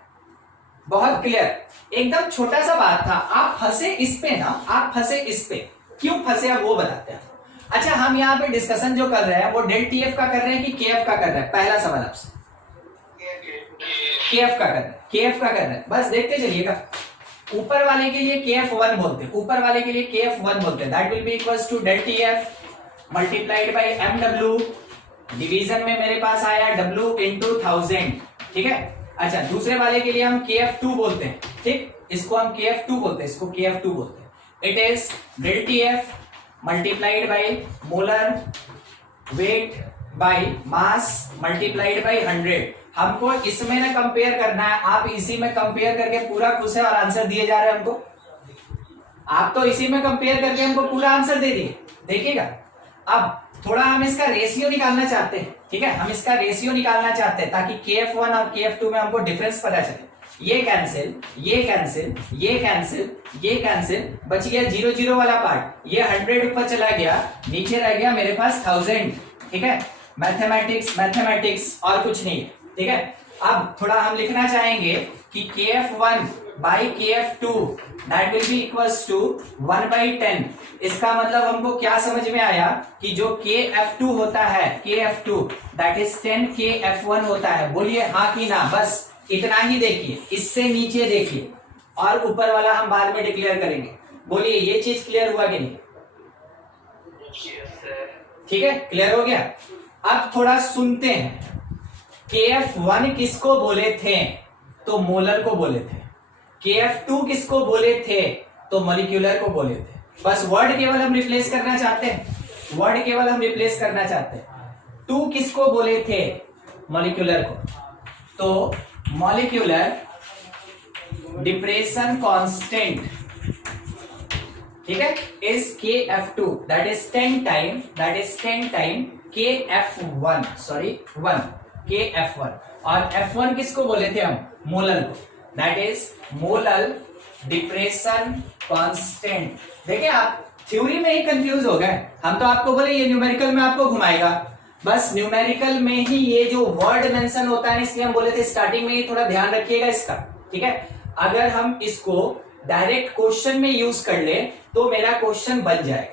बहुत क्लियर, एकदम छोटा सा बात था। आप फंसे इस पे ना, आप फंसे इस पे, क्यों फंसे आप वो बताते हैं। अच्छा, हम यहाँ पे डिस्कशन जो कर रहे हैं वो डेल टीएफ का कर रहे हैं कि केएफ का कर रहे हैं? पहला सवाल आपसे, केएफ का कर रहे हैं, केएफ का कर रहे हैं, बस देखते चलिएगा। ऊपर वाले के लिए KF1 बोलते हैं, ऊपर वाले के लिए KF1 बोलते हैं, that will be equals to del TF multiplied by MW। Division में मेरे पास आया W into 1000, ठीक है। अच्छा, दूसरे वाले के लिए हम KF2 बोलते हैं, ठीक, इसको हम KF2 बोलते हैं, इसको KF2 बोलते हैं। It is del TF multiplied by molar weight by mass multiplied by 100। हमको इसमें ना कंपेयर करना है, आप इसी में कंपेयर करके पूरा खुश है और आंसर दिए जा रहे हैं हमको। आप तो इसी में कंपेयर करके हमको पूरा आंसर दे दिए। देखिएगा, अब थोड़ा हम इसका रेशियो निकालना चाहते हैं, ठीक है, हम इसका रेशियो निकालना चाहते हैं ताकि KF1 और KF2 में हमको डिफरेंस पता चले। ये कैंसिल, ये कैंसिल, ये कैंसिल, ये कैंसिल, बच गया 0 0 वाला पार्ट। ये 100 ऊपर चला गया, नीचे रह गया मेरे पास 1000। ठीक है, मैथमेटिक्स मैथमेटिक्स और कुछ नहीं, ठीक है। अब थोड़ा हम लिखना चाहेंगे कि KF1 by KF2 that will be equals to 1/10। इसका मतलब हमको क्या समझ में आया कि जो KF2 होता है, KF2 दैट इज 10 KF1 होता है। बोलिए हाँ कि ना, बस इतना ही देखिए, इससे नीचे देखिए और ऊपर वाला हम बाद में डिक्लेयर करेंगे। बोलिए ये चीज क्लियर हुआ कि नहीं? ठीक है, क्लियर हो गया। अब थोड़ा सुनते हैं, KF1 किसको बोले थे? तो मोलर को बोले थे। KF2 किसको बोले थे? तो मॉलिक्यूलर को बोले थे। बस वर्ड केवल हम रिप्लेस करना चाहते हैं, वर्ड केवल हम रिप्लेस करना चाहते हैं। 2 किसको बोले थे? मॉलिक्यूलर को। तो मॉलिक्यूलर डिप्रेशन कांस्टेंट, ठीक है, is KF2 that is 10 time KF1, sorry 1 KF1। और F1 किसको बोले थे हम? मोलर को, that is molar depression constant. देखिए आप थ्योरी में ही कंफ्यूज हो गए, हम तो आपको बोले ये न्यूमेरिकल में आपको घुमाएगा, बस न्यूमेरिकल में ही ये जो वर्ड मेंशन होता है, इसलिए हम बोले थे स्टार्टिंग में ही थोड़ा ध्यान रखिएगा इसका, ठीक है। अगर हम इसको डायरेक्ट क्वेश्चन में यूज कर ले तो मेरा क्वेश्चन बन जाएगा।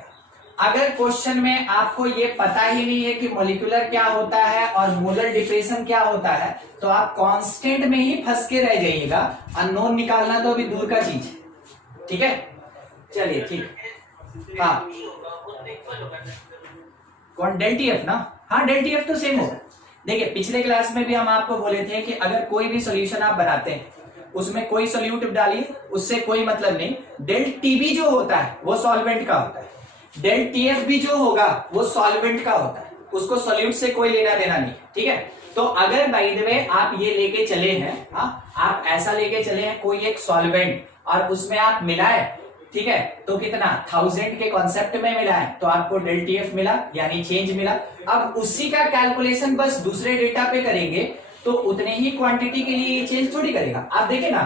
अगर क्वेश्चन में आपको ये पता ही नहीं है कि मॉलिक्यूलर क्या होता है और मोलर डिप्रेशन क्या होता है, तो आप कांस्टेंट में ही फंस के रह जाइएगा। अननोन निकालना तो अभी दूर का चीज, ठीक है। चलिए ठीक, हाँ कौन? डेल TF ना, हाँ डेल TF तो सेम होगा। देखिए पिछले क्लास में भी हम आपको बोले थे कि अगर कोई भी सॉल्यूशन आप बनाते हैं उसमें कोई सोल्यूट डालिए, उससे कोई मतलब नहीं। डेल TB जो होता है वो सॉल्वेंट का होता है, डेल TF भी जो होगा वो सॉल्वेंट का होता है, उसको सोल्यूट से कोई लेना देना नहीं, ठीक है। तो अगर बाय द वे आप ये लेके चले हैं, हाँ आप ऐसा लेके चले हैं कोई एक सॉल्वेंट और उसमें आप मिलाए, ठीक है, तो कितना 1000 के कॉन्सेप्ट में मिला है तो आपको डेल TF मिला, यानी चेंज मिला। अब उसी का कैलकुलेशन बस दूसरे डेटा पे करेंगे तो उतने ही क्वांटिटी के लिए ये चेंज थोड़ी करेगा। आप देखें ना,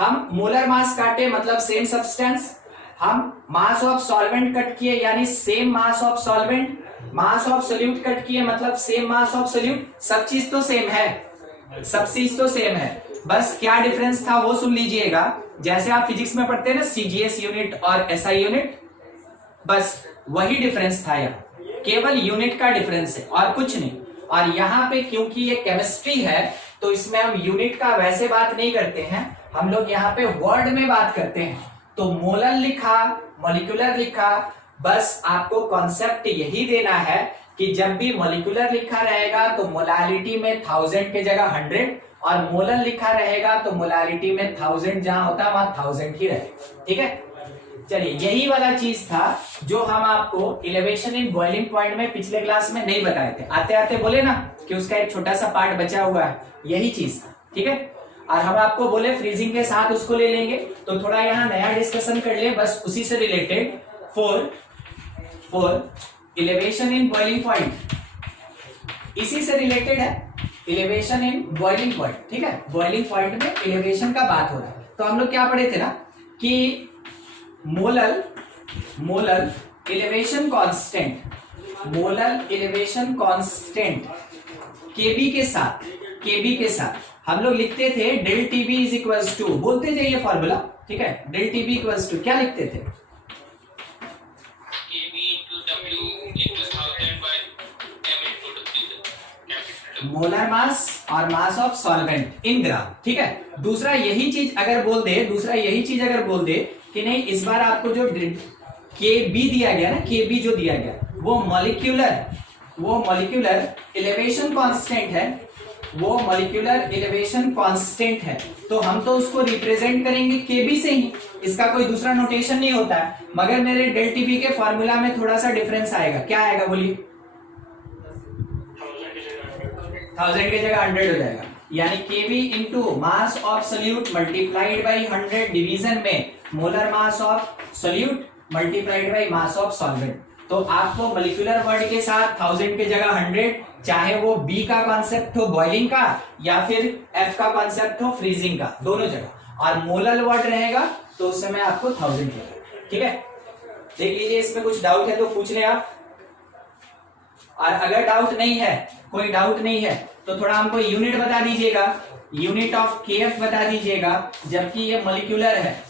हम मोलर मास काटे मतलब सेम सब्सटेंस, हम मास ऑफ सॉल्वेंट कट किए यानी same mass of solvent, mass of solute cut किए मतलब सेम मास ऑफ सोल्यूट, सब चीज तो सेम है, सब चीज तो सेम है। बस क्या डिफरेंस था वो सुन लीजिएगा। जैसे आप फिजिक्स में पढ़ते हैं ना CGS यूनिट और SI यूनिट, बस वही डिफरेंस था यहाँ, केवल यूनिट का डिफरेंस है और कुछ नहीं। और यहाँ पे क्योंकि ये केमिस्ट्री है तो इसमें हम यूनिट का वैसे बात नहीं करते हैं, हम लोग यहाँ पे वर्ड में बात करते हैं। तो मोलर लिखा, मॉलिक्यूलर लिखा, बस आपको कॉन्सेप्ट यही देना है कि जब भी मॉलिक्यूलर लिखा रहेगा तो मोलालिटी में 1000 के जगह 100 और मोलर लिखा रहेगा तो मोलालिटी में 1000 जहां होता है वहां 1000 ही रहेगा, ठीक है। चलिए यही वाला चीज था जो हम आपको इलेवेशन इन बॉइलिंग पॉइंट में पिछले क्लास में नहीं बताए थे। आते आते बोले ना कि उसका एक छोटा सा पार्ट बचा हुआ है, यही चीज था, ठीक है। और हम आपको बोले फ्रीजिंग के साथ उसको ले लेंगे, तो थोड़ा यहाँ नया डिस्कशन कर ले बस उसी से related. For elevation in boiling point, इसी से रिलेटेड है इलेवेशन इन बॉइलिंग पॉइंट, ठीक है। बॉइलिंग पॉइंट में इलेवेशन का बात हो रहा है। तो हम लोग क्या पढ़े थे ना कि molar elevation constant, molar elevation constant KB के साथ हम लोग लिखते थे del TB is equals to, बोलते थे ये फॉर्मूला, ठीक है। डेल TB इक्वल्स टू क्या लिखते थे? मोलर मास और मास ऑफ सॉल्वेंट इन ग्राम, ठीक है। दूसरा यही चीज अगर बोल दे कि नहीं, इस बार आपको जो KB दिया गया ना, KB जो दिया गया वो मॉलिक्यूलर इलेवेशन कांस्टेंट है, वो मॉलिक्यूलर इलेवेशन कांस्टेंट है, तो हम तो उसको रिप्रेजेंट करेंगे KB से ही, इसका कोई दूसरा नोटेशन नहीं होता है। मगर मेरे डेल TB के फॉर्मूला में थोड़ा सा डिफरेंस आएगा, क्या आएगा बोलिए? 1000 की जगह 100 हो जाएगा। यानी KV into mass of solute multiplied by 100 division में molar mass of solute multiplied by mass of solvent. तो आपको मॉलिक्यूलर वर्ड के साथ 1000 की जगह 100, चाहे वो बी का कॉन्सेप्ट हो बॉइलिंग का या फिर एफ का कॉन्सेप्ट हो फ्रीजिंग का, दोनों जगह, और मोलर वर्ड रहेगा तो उस समय आपको 1000 लगेगा। ठीक है, देख लीजिए, इसमें कुछ डाउट है तो पूछ ले आप, और अगर डाउट नहीं है, कोई डाउट नहीं है, तो थोड़ा हमको यूनिट बता दीजिएगा, यूनिट ऑफ केएफ बता दीजिएगा, जबकि ये मॉलिक्यूलर है,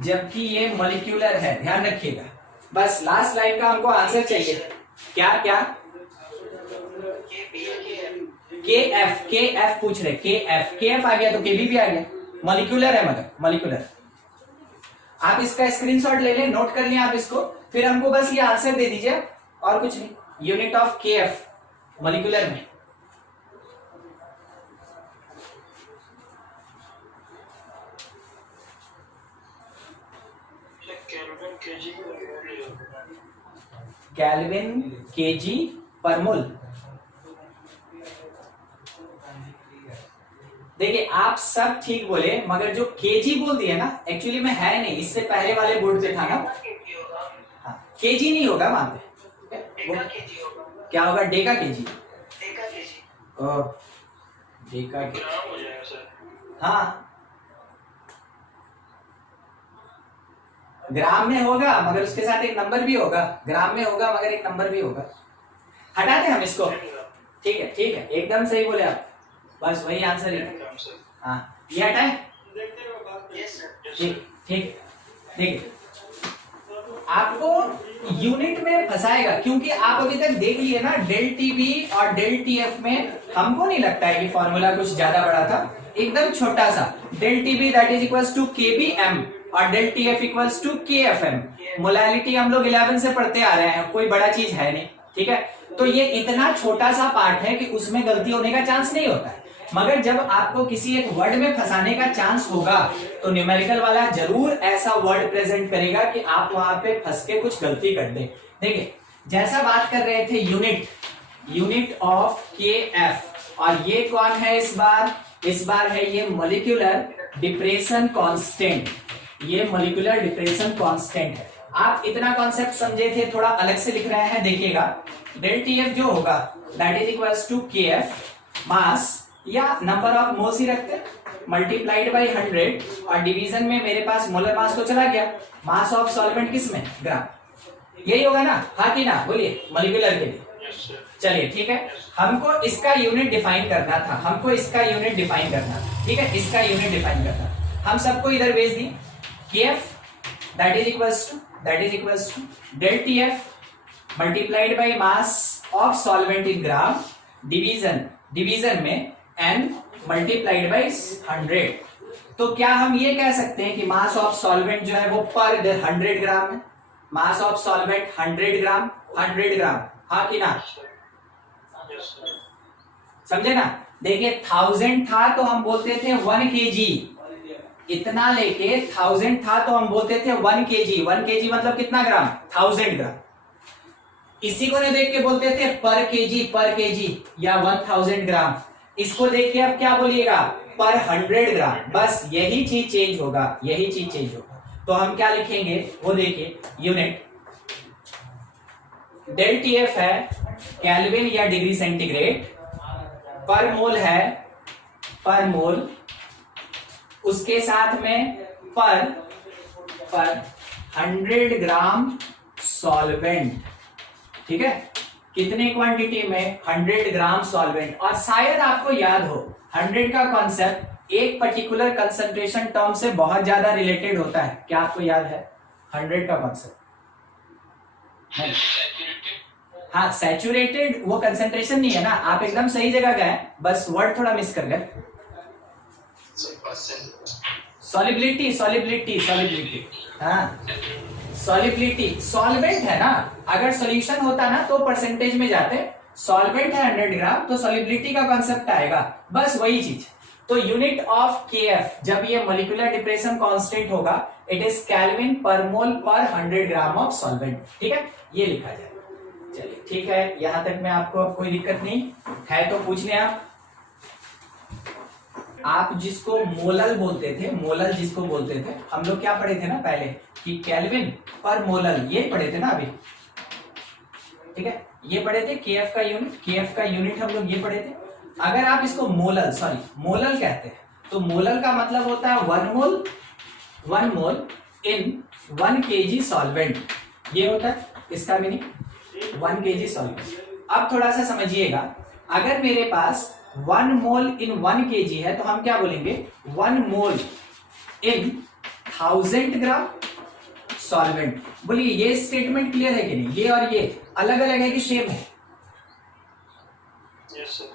जबकि ये मॉलिक्यूलर है, ध्यान रखिएगा। बस लास्ट लाइन का हमको आंसर चाहिए। क्या क्या के एफ पूछ रहे, के एफ आ गया तो के भी आ गया, मॉलिक्यूलर है, मगर मॉलिक्यूलर। आप इसका स्क्रीनशॉट ले लें, नोट कर लें आप इसको, फिर हमको बस ये आंसर दे दीजिए और कुछ नहीं। यूनिट ऑफ के एफ मॉलिक्यूलर में केल्विन केजी पर मोल। देखिए आप सब ठीक बोले, मगर जो केजी बोल दिए ना, एक्चुअली में है नहीं, इससे पहले वाले बोर्ड पे था ना। हाँ, केजी नहीं होगा वहां पे, क्या होगा, डेका केजी, डेका केजी। हाँ ग्राम में होगा, मगर उसके साथ एक नंबर भी होगा, ग्राम में होगा मगर एक नंबर भी होगा। हटा दें हम इसको, ठीक है, ठीक है, एकदम सही बोले आप, बस वही आंसर ही है। हाँ ये हटाए, ठीक ठीक। देखिए आपको यूनिट में फंसाएगा, क्योंकि आप अभी तक देख लिए ना, डेल टीबी और डेल टीएफ में हमको नहीं लगता है कि फॉर्मूला कुछ ज्यादा बड़ा था, एकदम छोटा सा। Del TB that is equals to KBM और del TF equals to KFM. Molality हम लोग 11 से पढ़ते आ रहे हैं, कोई बड़ा चीज है नहीं, ठीक है। तो ये इतना छोटा सा पार्ट है कि उसमें गलती होने का चांस नहीं होता है, मगर जब आपको किसी एक वर्ड में फंसाने का चांस होगा तो न्यूमेरिकल वाला जरूर ऐसा वर्ड प्रेजेंट करेगा कि आप वहां पे फंस के कुछ गलती कर दें। देखिए जैसा बात कर रहे थे यूनिट ऑफ के एफ, और ये कौन है इस बार है ये मॉलिक्यूलर डिप्रेशन कांस्टेंट, ये मॉलिक्यूलर डिप्रेशन कांस्टेंट है। आप इतना कॉन्सेप्ट समझे थे, थोड़ा अलग से लिख रहे हैं, देखिएगा। डेल टीएफ जो होगा that is equals to KF mass या नंबर ऑफ मोल्स ही रखते, मल्टीप्लाइड बाय 100, और डिवीजन में मेरे पास मोलर मास तो चला गया, मास ऑफ सॉल्वेंट किस में, ग्राम, यही होगा ना, हाँ कि ना, बोलिए मॉलिक्यूलर के लिए। चलिए ठीक है, हमको इसका यूनिट डिफाइन करना था, हमको इसका यूनिट डिफाइन करना, ठीक है, इसका यूनिट डिफाइन करना। हम सबको इधर भेज दी, KF that is equals to del TF multiplied by mass of solvent in gram, division में n मल्टीप्लाइड बाय 100। तो क्या हम ये कह सकते हैं कि मास ऑफ सॉल्वेंट जो है वो पर 100 ग्राम है, मास ऑफ सॉल्वेंट 100 ग्राम, हाँ कि ना, समझे ना। देखिए 1000 था तो हम बोलते थे 1 kg, इतना लेके 1000 था तो हम बोलते थे 1 kg, 1 kg मतलब कितना ग्राम, 1000 ग्राम। इसी को नहीं देख के बोलते थे पर केजी या 1000 ग्राम। इसको देख के अब क्या बोलिएगा, पर 100 ग्राम, बस यही चीज चेंज होगा, तो हम क्या लिखेंगे वो देखिए, यूनिट डेल टीएफ है केल्विन या डिग्री सेंटीग्रेड, पर मोल है, पर मोल, उसके साथ में पर 100 ग्राम सॉल्वेंट, ठीक है, कितने क्वांटिटी में, 100 ग्राम सॉल्वेंट। और शायद आपको याद हो 100 का कॉन्सेप्ट एक पर्टिकुलर कंसंट्रेशन टर्म से बहुत ज्यादा रिलेटेड होता है, क्या आपको याद है 100 का कॉन्सेप्ट? हाँ सैचुरेटेड वो कंसंट्रेशन नहीं है ना, आप एकदम सही जगह गए, बस वर्ड थोड़ा मिस कर गए। सॉलिबिलिटी, हाँ सॉलिबिलिटी, सॉल्वेंट है ना, अगर सॉल्यूशन होता ना तो परसेंटेज में जाते, सॉल्वेंट है 100 ग्राम तो सॉलिबिलिटी का कॉन्सेप्ट आएगा, बस वही चीज। तो यूनिट ऑफ केएफ जब ये मॉलिक्यूलर डिप्रेशन कांस्टेंट होगा, इट इज केल्विन पर मोल पर 100 ग्राम ऑफ सॉल्वेंट, ठीक है, ये लिखा जाए। चलिए ठीक है, यहां तक में आपको कोई दिक्कत नहीं है तो पूछ लें आप। आप जिसको मोलल बोलते थे, मोलल जिसको बोलते थे, हम लोग क्या पढ़े थे ना पहले कि केल्विन पर मोलल, ये पढ़े थे ना अभी, ठीक है, ये पढ़े थे केएफ का यूनिट, केएफ का यूनिट हम लोग ये पढ़े थे। अगर आप इसको मोलल, सॉरी मोलल कहते हैं, तो मोलल का मतलब होता है 1 मोल इन 1 kg सॉल्वेंट, ये होता है इसका मीनिंग 1 kg सॉल्वेंट। अब थोड़ा सा समझिएगा, अगर मेरे पास 1 मोल इन 1 kg है तो हम क्या बोलेंगे 1 मोल इन 1000 ग्राम सॉल्वेंट। बोलिए ये स्टेटमेंट क्लियर है कि नहीं? ये और ये अलग अलग है कि सेम है?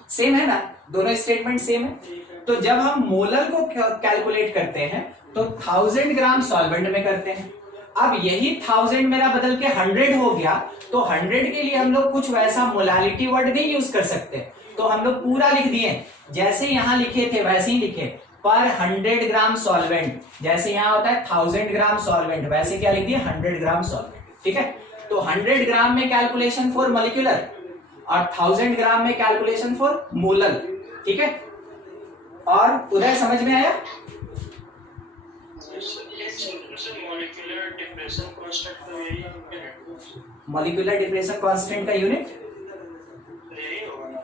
सेम है ना, दोनों स्टेटमेंट सेम है। तो जब हम मोलर को कैलकुलेट करते हैं तो 1000 ग्राम सॉल्वेंट में करते हैं। अब यही 1000 मेरा बदल के 100 हो गया, तो 100 के लिए हम लोग कुछ वैसा मोलालिटी वर्ड नहीं यूज कर सकते, तो हम लोग पूरा लिख दिए, जैसे यहां लिखे थे वैसे ही लिखे, पर 100 ग्राम सॉल्वेंट, जैसे यहां होता है 1000 ग्राम सॉल्वेंट, वैसे क्या लिख दिए 100 ग्राम सॉल्वेंट, ठीक है। तो 100 ग्राम में कैलकुलेशन फॉर मॉलिक्यूलर और 1000 ग्राम में कैलकुलेशन फॉर मोलल, ठीक है। और उधर समझ में आया? मॉलिक्यूलर डिप्रेशन कांस्टेंट का मॉलिक्यूलर डिप्रेशन कांस्टेंट का यूनिट यही होगा ना?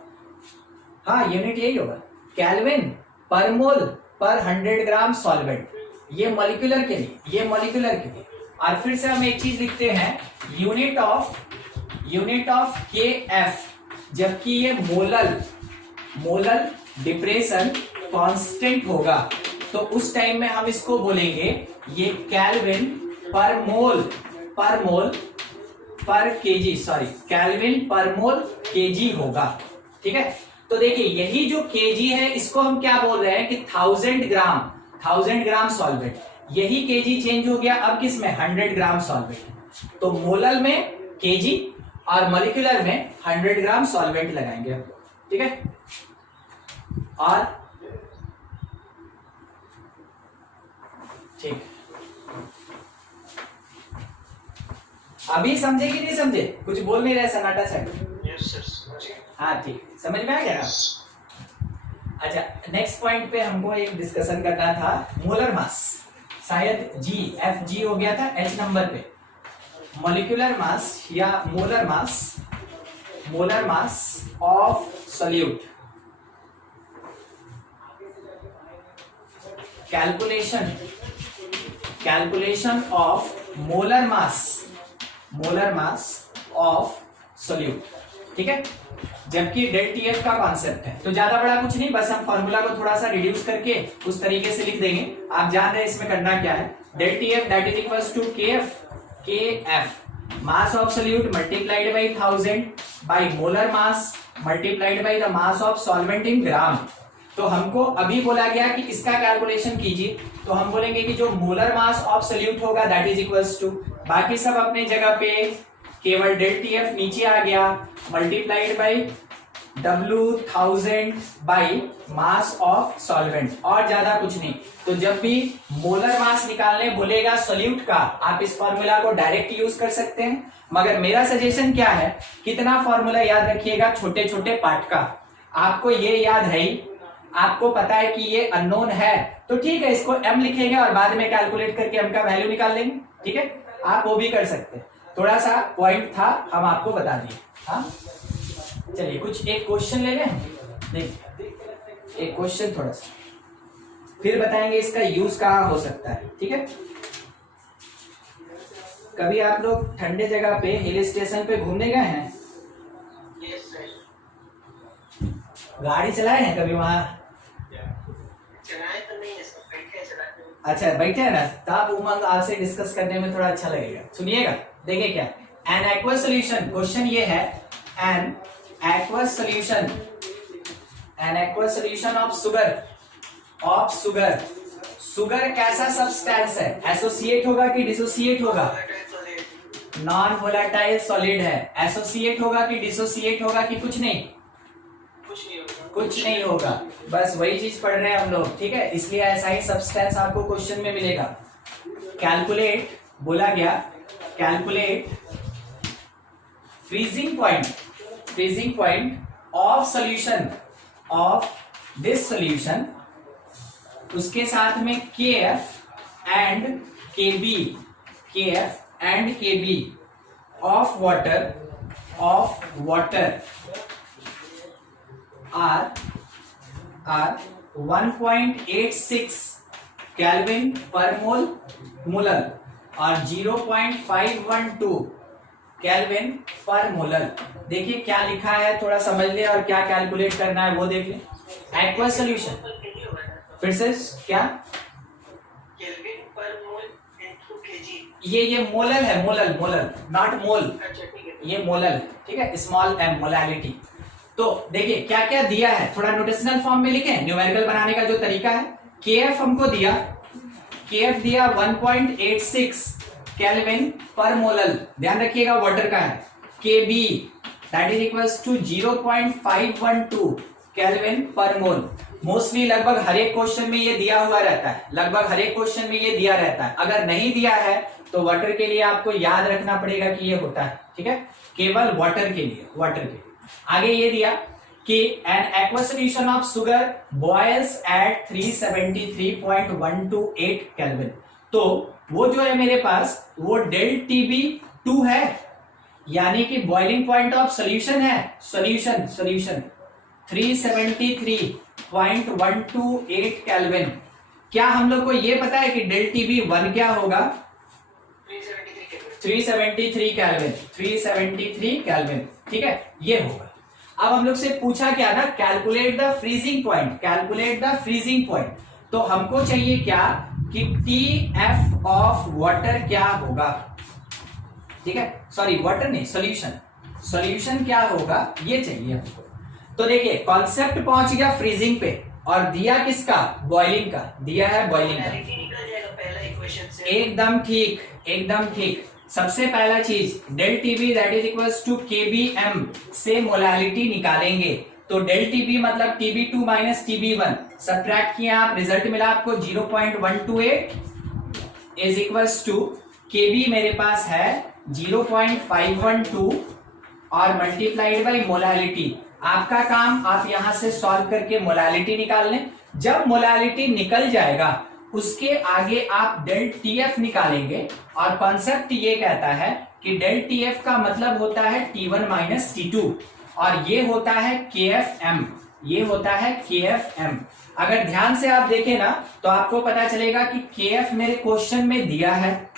हाँ, यूनिट यही होगा, केल्विन पर मोल पर 100 ग्राम सॉल्वेंट, ये मॉलिक्यूलर के लिए, ये मॉलिक्यूलर के लिए। और फिर से हम एक चीज लिखते हैं, यूनिट ऑफ केएफ, जबकि ये मोलल डिप्रेशन कांस्टेंट होगा, तो उस टाइम में हम इसको बोलेंगे ये केल्विन पर मोल पर केजी, सॉरी केल्विन पर मोल केजी होगा, ठीक है। तो देखिए यही जो केजी है इसको हम क्या बोल रहे हैं कि 1000 ग्राम सॉल्वेंट, यही केजी चेंज हो गया अब किस में 100 ग्राम सॉल्वेंट, तो मोलल में केजी और मॉलिक्यूलर में 100 ग्राम सॉल्वेंट लगाएंगे, ठीक है। और ठीक, अभी समझे कि नहीं समझे? कुछ बोल नहीं रहे, सन्नाटा सा। Yes sir. हाँ ठीक, समझ में आ गया। अच्छा, नेक्स्ट पॉइंट पे हमको एक डिस्कशन करना था, मोलर मास, शायद जी हो गया था एच नंबर पे, मॉलिक्यूलर मास या molar mass of solute, calculation of molar mass of solute, ठीक है। जबकि डेल टीएफ का कॉन्सेप्ट है, तो ज्यादा बड़ा कुछ नहीं, बस हम फॉर्मूला को थोड़ा सा रिड्यूस करके उस तरीके से लिख देंगे। आप जान रहे हैं इसमें करना क्या है, del TF that is equals to KF mass of solute multiplied by 1000 by molar mass multiplied by the mass of solvent in gram. तो हमको अभी बोला गया कि इसका कैलकुलेशन कीजिए, तो हम बोलेंगे कि जो मोलर मास ऑफ सॉल्यूट होगा दैट इज इक्वल्स टू, बाकी सब अपने जगह पे, केवल डेल टीएफ नीचे आ गया, multiplied by W1000 bye mass of solvent, और ज्यादा कुछ नहीं। तो जब भी मोलर मास निकालने बोलेगा सॉल्यूट का, आप इस फॉर्मूला को डायरेक्ट यूज कर सकते हैं, मगर मेरा सजेशन क्या है, कितना फॉर्मूला याद रखिएगा छोटे छोटे पार्ट का, आपको ये याद है ही, आपको पता है कि ये अननोन है, तो ठीक है इसको m लिखेंगे और बाद में कैलकुलेट करके m का वैल्यू निकाल लेंगे, ठीक है, आप वो भी कर सकते हैं। थोड़ा सा पॉइंट था, हम आपको बता दिए। हाँ चलिए, कुछ एक क्वेश्चन ले लें, देखिए एक क्वेश्चन थोड़ा सा, फिर बताएंगे इसका यूज कहाँ हो सकता है, ठीक है। कभी आप लोग ठंडे जगह पे हिल स्टेशन पे घूमने गए हैं? गाड़ी चलाए हैं कभी वहां? चलाए तो नहीं है सर, बैठे चलाते हैं। अच्छा बैठे हैं ना, तो आप उमंग आपसे डिस्कस करने में थोड़ा अच्छा लगेगा। सुनिएगा, देखिए क्या एन एक्वस सॉल्यूशन, क्वेश्चन ये है an aqueous solution of sugar कैसा सब्सटेंस है, एसोसिएट होगा कि डिसोसिएट होगा? नॉन वोलेटाइल सॉलिड है, एसोसिएट होगा कि डिसोसिएट होगा कि कुछ नहीं? कुछ नहीं होगा, बस वही चीज पढ़ रहे हैं हम लोग, ठीक है। इसलिए ऐसा ही सब्सटेंस आपको क्वेश्चन में मिलेगा। कैलकुलेट बोला गया, calculate freezing point of solution of this solution उसके साथ में KF and KB, KF and KB of water are 1.86 kelvin per molar और 0.512 केल्विन पर मोलर। देखिए क्या लिखा है, थोड़ा समझ ले और क्या कैलकुलेट करना है वो देख ले। एक्वा सोल्यूशन, फिर से क्या, केल्विन पर मोल इनटू केजी। ये मोलल है, मोलल नॉट मोल, अच्छा ठीक है, ये मोलल है, ठीक है, स्मॉल m मोलैलिटी। तो देखिए क्या क्या दिया है, थोड़ा नोटेशनल फॉर्म में लिखें, न्यूमेरिकल बनाने का जो तरीका है। KF हमको दिया, KF दिया 1.86 केल्विन पर मोलल, ध्यान रखिएगा वाटर का है। KB that is equals to 0.512 kelvin per mole. Mostly लगभग हर एक क्वेश्चन में ये दिया हुआ रहता है, लगभग हर एक क्वेश्चन में ये दिया रहता है। अगर नहीं दिया है तो वाटर के लिए आपको याद रखना पड़ेगा कि ये होता है, ठीक है, केवल वाटर के लिए, वाटर के लिए। आगे ये दिया कि an aqua solution of sugar boils at 373.128 kelvin. तो वो जो है मेरे पास वो डेल TB2 है, यानी कि बॉइलिंग पॉइंट ऑफ सॉल्यूशन है, सॉल्यूशन 373.128 केल्विन। क्या हम लोग को ये पता है कि डेल TB1 क्या होगा? 373 केल्विन, ठीक है, ये होगा। अब हम लोग से पूछा क्या ना, कैलकुलेट द फ्रीजिंग पॉइंट। तो हमको चाहिए क्या कि TF ऑफ वाटर क्या होगा, ठीक है, सॉरी वाटर नहीं, सॉल्यूशन क्या होगा ये चाहिए हमको। तो देखिए कॉन्सेप्ट पहुंच गया फ्रीजिंग पे और दिया किसका, बॉइलिंग का, दिया है बॉइलिंग का। एकदम ठीक। सबसे पहला चीज del TB that is equals to KBM से मोलालिटी निकालेंगे। तो डेल TB मतलब TB2 माइनस TB1, सब्ट्रैक्ट किया आप, रिजल्ट मिला आपको 0.128 इज इक्वल्स टू KB मेरे पास है 0.512 और मल्टीप्लाइड बाई मोलालिटी। आपका काम आप यहां से सॉल्व करके मोलालिटी निकाल लें। जब मोलालिटी निकल जाएगा उसके आगे आप डेल TF निकालेंगे और कॉन्सेप्ट ये कहता है कि डेल TF का मतलब होता है T1 माइनस T2 और ये होता है KFM। अगर ध्यान से आप देखें ना तो आपको पता चलेगा कि KF मेरे क्वेश्चन में दिया है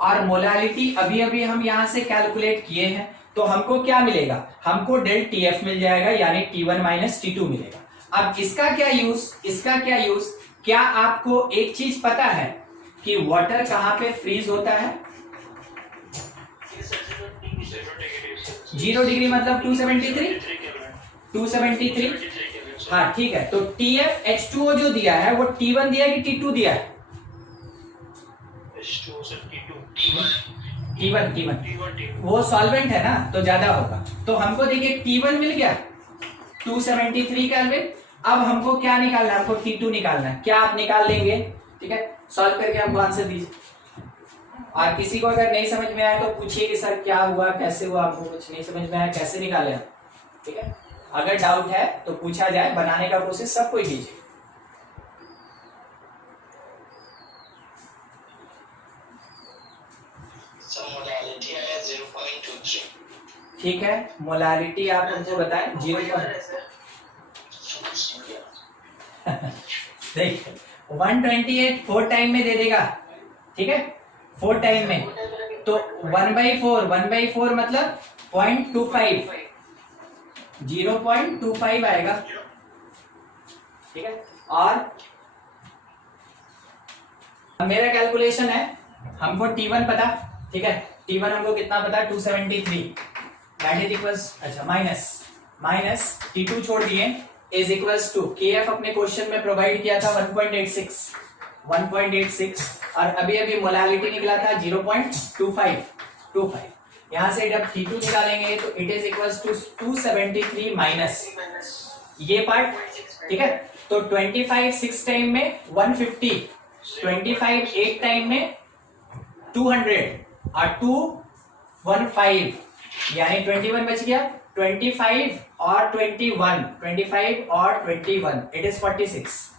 और मोलालिटी अभी अभी हम यहां से कैलकुलेट किए हैं। तो हमको क्या मिलेगा, हमको डेल TF मिल जाएगा यानी T1 माइनस T2 मिलेगा। अब इसका क्या यूज, क्या आपको एक चीज पता है कि वाटर कहां पे फ्रीज होता है? 0 डिग्री मतलब 273। हाँ ठीक है, तो TF H2O जो दिया है वो T1 दिया कि T2 दिया है? T1 वो सॉल्वेंट है ना तो ज्यादा होगा। तो हमको देखिए T1 मिल गया 273 केल्विन। अब हमको क्या निकालना है, हमको T2 निकालना है। क्या आप निकाल लेंगे? ठीक है, सॉल्व करके हमको आंसर दीजिए। और किसी को अगर नहीं समझ में आया तो पूछिए कि सर क्या हुआ, कैसे हुआ, आपको कुछ नहीं समझ में आया, कैसे निकाले आप, ठीक है। अगर डाउट है तो पूछा जाए, बनाने का कोशिश सब कोई कीजिए। ठीक है, मोलालिटी आप हमको बताएं 0 देखिए 128 4 टाइम में दे देगा, ठीक है, 4 टाइम में। तो 1/4 मतलब 0.25 0.25 आएगा, ठीक है। और मेरा कैलकुलेशन है, हमको T1 पता, ठीक है, T1 हमको कितना पता, 273 दैट इज इक्वल्स, अच्छा माइनस T2 छोड़ दिए इज इक्वल्स टू KF अपने क्वेश्चन में प्रोवाइड किया था 1.86 और अभी अभी मोलालिटी निकला था 0.25। यहां से जब T2 निकालेंगे तो it is equals to 273 minus ये पार्ट, ठीक है। तो 25 6 टाइम में 150, 25 8 टाइम में 200 और 2 15 यानी 21 बच गया। 25 और 21 इट इज 46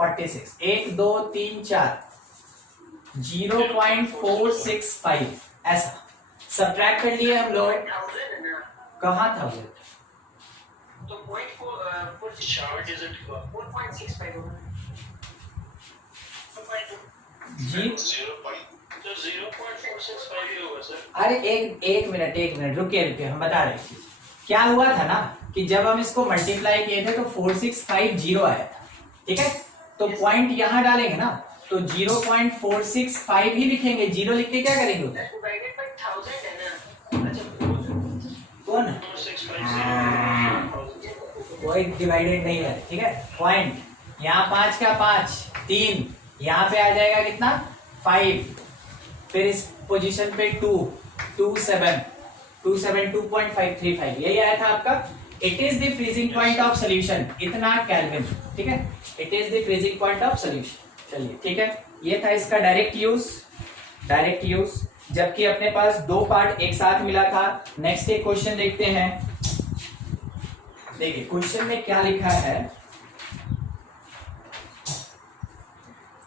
46, 1 2 3 4, 0.465 ऐसा सब्ट्रैक्ट कर लिए हम लोग। 1000 है ना, कहाँ था वो? तो 0.4 शार्ट डिजिट का 4.65 होगा जी 0.465 ही होगा सर। अरे एक मिनट रुकिए हम बता रहे हैं। क्या हुआ था ना कि जब हम इसको मल्टीप्लाई किए थे तो 4650 आया था, ठीक है। तो पॉइंट यहाँ डालेंगे ना तो 0.465 ही लिखेंगे, जीरो लिख के क्या करेंगे उधर? डिवाइडेड बाय 1000 है ना। अच्छा कौन 4650 कोई डिवाइडेड नहीं है, ठीक है। पॉइंट यहाँ 5 का 5 3, यहाँ पे आ जाएगा कितना 5, फिर इस पोजीशन पे 2 2.535 यही आया था आपका। It is the freezing point of solution, इतना केल्विन, ठीक है। It is the freezing point of solution. चलिए ठीक है, ये था इसका डायरेक्ट यूज, जबकि अपने पास दो पार्ट एक साथ मिला था। नेक्स्ट एक क्वेश्चन देखते हैं। देखिए क्वेश्चन में क्या लिखा है,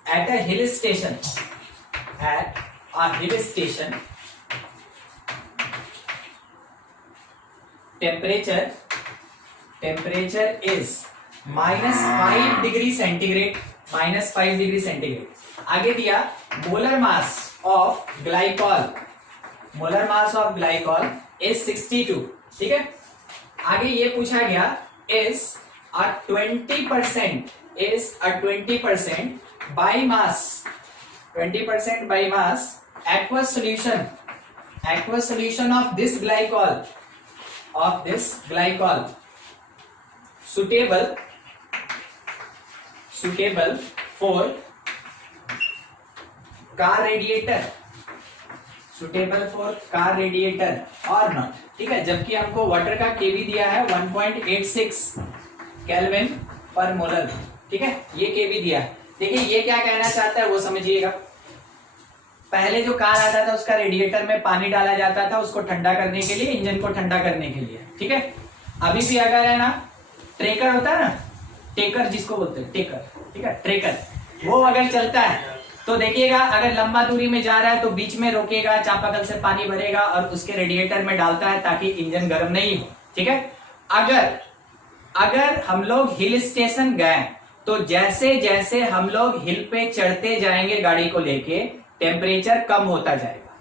at a hill station temperature is -5 degree centigrade, आगे दिया molar mass of glycol is 62, ठीक है। आगे ये पूछा गया is a 20% by mass aqueous solution of this glycol suitable for car radiator और नॉट, ठीक है। जबकि हमको वाटर का केवी दिया है 1.86 केल्विन पर मोलर, ठीक है। ये केवी दिया है। देखिए ये क्या कहना चाहता है वो समझिएगा। पहले जो कार आता था उसका रेडिएटर में पानी डाला जाता था उसको ठंडा करने के लिए, इंजन को ठंडा करने के लिए, ठीक है। अभी भी अगर है ना ट्रेकर होता है ना, टेकर जिसको बोलते हैं टेकर, ठीक है, ट्रेकर, वो अगर चलता है तो देखिएगा अगर लंबा दूरी में जा रहा है तो बीच में रोकेगा, चापाकल से पानी भरेगा और उसके रेडिएटर में डालता है ताकि इंजन गर्म नहीं हो, ठीक है। अगर हम लोग हिल स्टेशन गए तो जैसे जैसे हम लोग हिल पे चढ़ते जाएंगे गाड़ी को लेके टेम्परेचर कम होता जाएगा।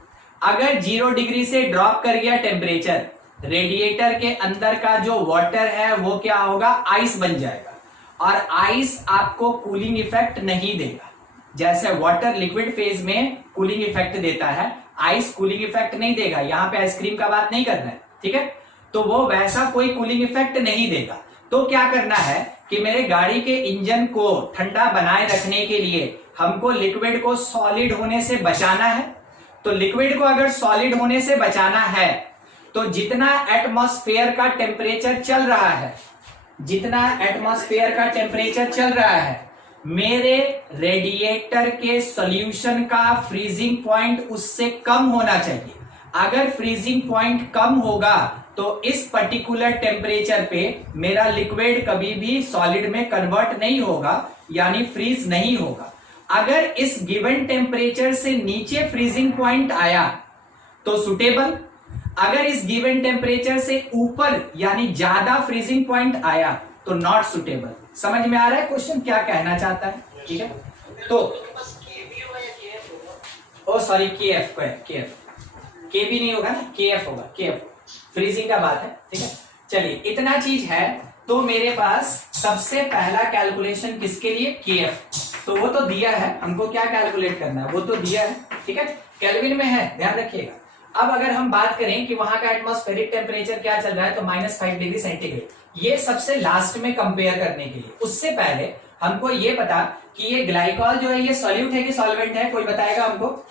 अगर 0 डिग्री से ड्रॉप कर गया टेम्परेचर, रेडिएटर के अंदर का जो वाटर है वो क्या होगा, आइस बन जाएगा। और आइस आपको कूलिंग इफेक्ट नहीं देगा। जैसे वाटर लिक्विड फेज में कूलिंग इफेक्ट देता है, आइस कूलिंग इफेक्ट नहीं देगा। यहाँ पे आइसक्रीम का बात नहीं करना है, ठीक है। तो वो वैसा कोई कूलिंग इफेक्ट नहीं देगा। तो क्या करना है कि मेरे गाड़ी के इंजन को ठंडा बनाए रखने के लिए हमको लिक्विड को सॉलिड होने से बचाना है। तो लिक्विड को अगर सॉलिड होने से बचाना है तो जितना एटमॉस्फेयर का टेम्परेचर चल रहा है मेरे रेडिएटर के सॉल्यूशन का फ्रीजिंग पॉइंट उससे कम होना चाहिए। अगर फ्रीजिंग पॉइंट कम होगा तो इस पर्टिकुलर टेम्परेचर पे मेरा लिक्विड कभी भी सॉलिड में कन्वर्ट नहीं होगा, यानी फ्रीज नहीं होगा। अगर इस गिवन टेम्परेचर से नीचे फ्रीजिंग पॉइंट आया तो सुटेबल, अगर इस गिवन टेम्परेचर से ऊपर यानी ज्यादा फ्रीजिंग पॉइंट आया तो नॉट सुटेबल। समझ में आ रहा है क्वेश्चन क्या कहना चाहता है, ठीक है। तो ओ सॉरी केएफ केबी नहीं होगा ना, केएफ होगा, केएफ फ्रीजिंग का बात है, ठीक है। चलिए इतना चीज है तो मेरे पास सबसे पहला कैलकुलेशन किसके लिए, केएफ। तो वो तो दिया है, हमको क्या कैलकुलेट करना है वो तो दिया है, ठीक है, केल्विन में है, ध्यान रखिएगा। अब अगर हम बात करें कि वहां का एटमॉस्फेरिक टेम्परेचर क्या चल रहा है तो -5 डिग्री सेंटीग्रेड, ये सबसे लास्ट में कंपेयर करने के लिए। उससे पहले हमको ये पता कि ये ग्लाइकॉल जो है ये सॉल्यूट है कि सॉल्वेंट है, कोई बताएगा हमको?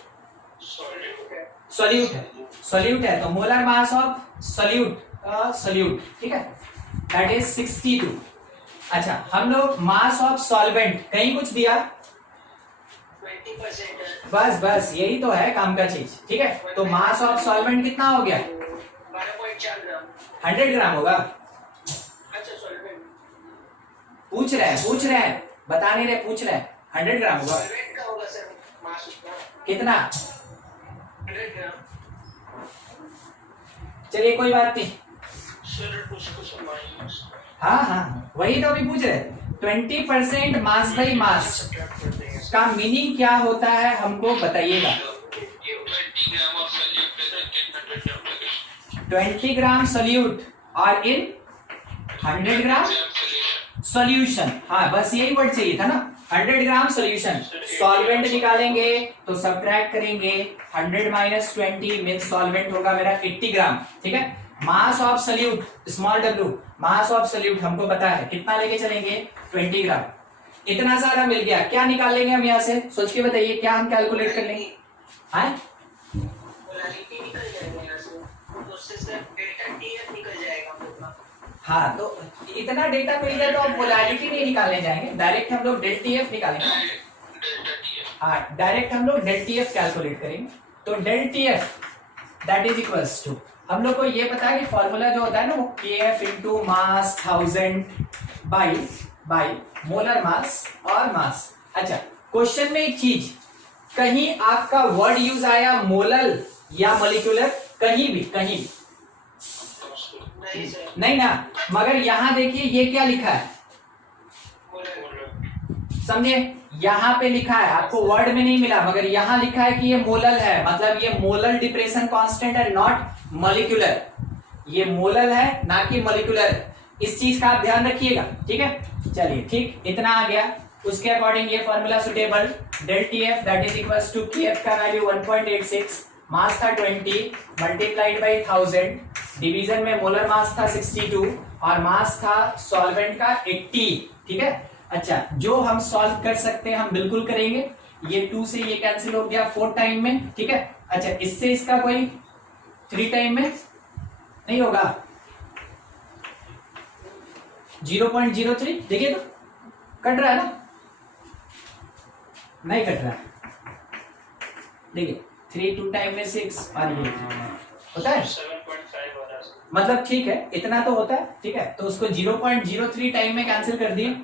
सॉल्यूट है। तो मोलर मास ऑफ सॉल्यूट, ठीक है, दैट इज 62। अच्छा हम लोग मास ऑफ सॉल्वेंट कहीं कुछ दिया 20%। बस यही तो है काम का चीज, ठीक है। तो मास ऑफ सॉल्वेंट कितना हो गया, 12.4 ग्राम, 100 ग्राम होगा। अच्छा सॉल्वेंट पूछ रहे हैं बता नहीं रहे, पूछ रहे हैं। 100 ग्राम होगा। सॉल्वेंट का होगा सर मास उसका कितना? 100 ग्राम। चलिए कोई बात नहीं। सर उसको माइनस हाँ हाँ वही तो अभी पूछ रहे। 20% मास बाई मास सब्ट्रैक्ट करते हैं का मीनिंग क्या होता है हमको बताइएगा। 20 gram of solute present in 100 gram 20 gram solute और इन 100 ग्राम सॉल्यूशन। हाँ बस यही वर्ड चाहिए था ना, 100 ग्राम सॉल्यूशन। सॉल्वेंट निकालेंगे तो सब्ट्रैक्ट करेंगे, 100 माइनस 20 मींस सॉल्वेंट होगा मेरा 80 ग्राम। ठीक है। मास of solute small w, mass of solute हमको पता है कितना लेके चलेंगे 20 ग्राम। इतना सारा मिल गया, क्या निकाल लेंगे हम यहाँ से? सोच के बताइए क्या हम कैलकुलेट कर लेंगे? हाँ मोलारिटी निकल जाएगा यहाँ से, तो उससे सर डेल्टा टीएफ निकल जाएगा हम लोग का। हाँ तो इतना डेटा मिल गया तो अब मोलारिटी नहीं निकालने जाएंगे, डायरेक्ट हम लोग डेल टी एफ निकालेंगे। डेल्टा टीएफ हाँ डायरेक्ट हम लोग डेल टी एफ कैलकुलेट करेंगे। तो del T F that is equals to, हम लोग को ये पता है कि फॉर्मूला जो होता है ना वो के F into mass 1000 by molar mass और मास। अच्छा क्वेश्चन में एक चीज, कहीं आपका वर्ड यूज आया मोलर या मॉलिक्यूलर? कहीं भी नहीं सर नहीं ना। मगर यहां देखिए ये क्या लिखा है, समझे? यहाँ पे लिखा है, आपको वर्ड में नहीं मिला मगर यहाँ लिखा है कि ये मोलर है, मतलब ये मोलर डिप्रेशन कांस्टेंट है, नॉट मॉलिक्यूलर। ये मोलर है ना कि मॉलिक्यूलर। इस चीज का आप ध्यान रखिएगा। ठीक है चलिए ठीक, इतना आ गया। उसके अकॉर्डिंग ये formula suitable, del T F that is equals to K F का वैल्यू 1.86, मास था 20 मल्टीप्लाइड बाई 1000, डिवीजन में मोलर मास था 62 और मास था सॉल्वेंट का 80। ठीक है। अच्छा जो हम सॉल्व कर सकते हैं हम बिल्कुल करेंगे। ये 2 से ये कैंसिल हो गया 4 टाइम में। ठीक है। अच्छा इससे इसका कोई 3 टाइम में नहीं होगा, 0.03 देखिए तो कट रहा है ना, नहीं कट रहा है। देखिए 3 2 टाइम में 6 और ये होता है 7.5 हो रहा है सर। मतलब ठीक है इतना तो होता है। ठीक है तो उसको 0.03 टाइम में कैंसिल कर दिए।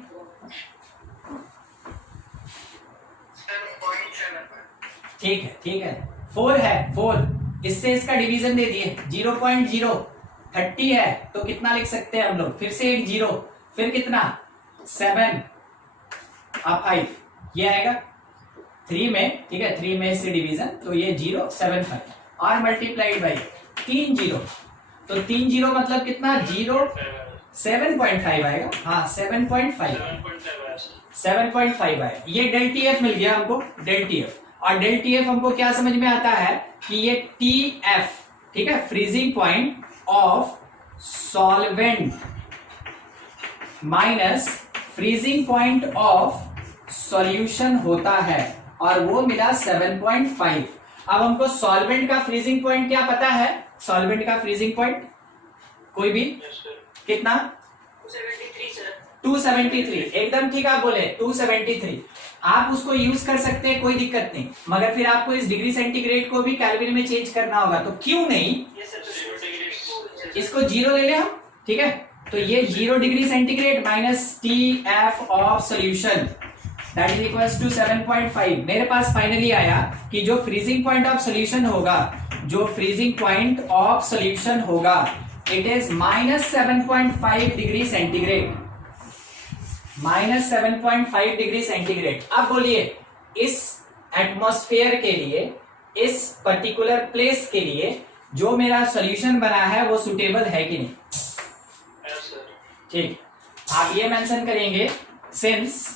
7.7 ठीक है 4 है 4, इससे इसका डिवीजन दे दिए 0.0, 30 है तो कितना लिख सकते हैं हम लोग? फिर से एक 0, फिर कितना 7 और 5 ये आएगा 3 में। ठीक है 3 में से डिवीजन तो ये 0.75 और मल्टीप्लाइड बाई 3 0, तो 3 0 मतलब कितना 7.5 आएगा। हाँ 7.5 7.5 आएगा। ये डेल टी एफ मिल गया हमको, डेल टी एफ। और डेल टी एफ हमको क्या समझ में आता है कि ये टी एफ, ठीक है, freezing point of solvent minus freezing point of solution होता है और वो मिला 7.5। अब हमको सॉल्वेंट का फ्रीजिंग पॉइंट क्या पता है? सॉल्वेंट का फ्रीजिंग पॉइंट कोई भी कितना? 273 सर। 273 एकदम ठीक आप बोले 273। आप उसको यूज कर सकते हैं कोई दिक्कत नहीं, मगर फिर आपको इस डिग्री सेंटीग्रेड को भी केल्विन में चेंज करना होगा। तो क्यों नहीं ये सर इसको 0 ले ले हम। ठीक है तो ये 0 degree centigrade minus T F of solution that is equals to 7.5। मेरे पास फाइनली आया कि जो फ्रीजिंग पॉइंट ऑफ सोल्यूशन होगा, जो फ्रीजिंग पॉइंट ऑफ सोल्यूशन होगा it is minus 7.5 degree centigrade, minus 7.5 degree centigrade. अब बोलिए इस एटमॉस्फेयर के लिए, इस पर्टिकुलर प्लेस के लिए जो मेरा सॉल्यूशन बना है वो सुटेबल है कि नहीं? ठीक, आप ये मेंशन करेंगे since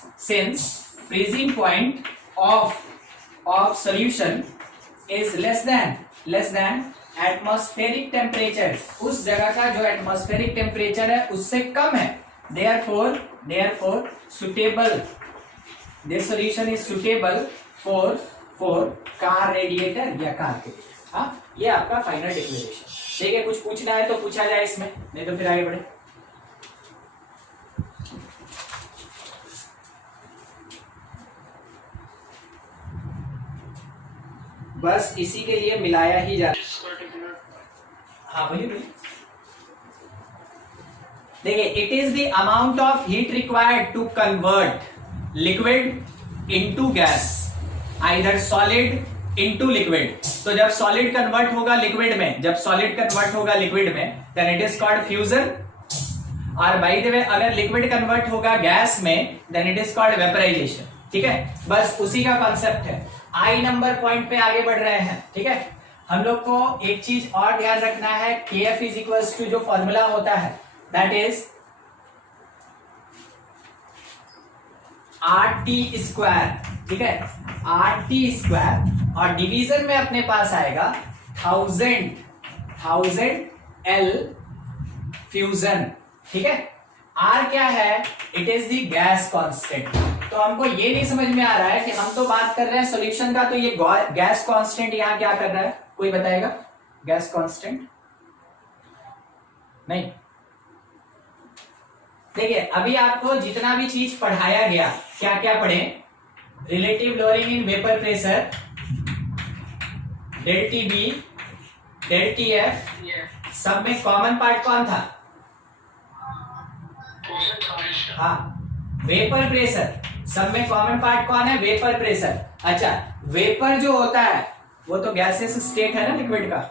freezing point of solution is less than atmospheric temperature, उस जगह का जो एटमॉस्फेरिक टेम्परेचर है उससे कम है। therefore suitable, this solution is suitable for car radiator या कार के लिए। हाँ ये आपका फाइनल डिक्लेरेशन। ठीक है कुछ पूछना है तो पूछा जाए इसमें, नहीं तो फिर आगे बढ़े। बस इसी के लिए मिलाया ही जाता है। हाँ बोलिए। देखिए it is the amount of heat required to convert liquid into gas, either solid into liquid. तो जब सॉलिड कन्वर्ट होगा लिक्विड में, जब सॉलिड कन्वर्ट होगा लिक्विड में, then it is called fusion. और बाय द वे अगर लिक्विड कन्वर्ट होगा गैस में, then it is called vaporization. ठीक है, बस उसी का कॉन्सेप्ट है। आई नंबर पॉइंट पे आगे बढ़ रहे हैं। ठीक है, हम लोग को एक चीज और ध्यान रखना है, KF इज इक्वल्स टू जो फॉर्मूला होता है दैट इज RT स्क्वायर। ठीक है, RT स्क्वायर, और डिवीजन में अपने पास आएगा 1000 L फ्यूजन। ठीक है, R क्या है? It is the gas constant. तो हमको ये नहीं समझ में आ रहा है कि हम तो बात कर रहे हैं सॉल्यूशन का, तो ये गैस कांस्टेंट यहां क्या कर रहा है? कोई बताएगा? गैस कांस्टेंट नहीं। देखिए, अभी आपको जितना भी चीज पढ़ाया गया, क्या क्या पढ़े? Relative lowering in vapour pressure, del TB, del TF, सब में कॉमन पार्ट कौन था? हाँ, वेपर प्रेशर। सब में कॉमन पार्ट कौन है? Vapour pressure. अच्छा, वेपर जो होता है वो तो गैसेस स्टेट है ना लिक्विड का।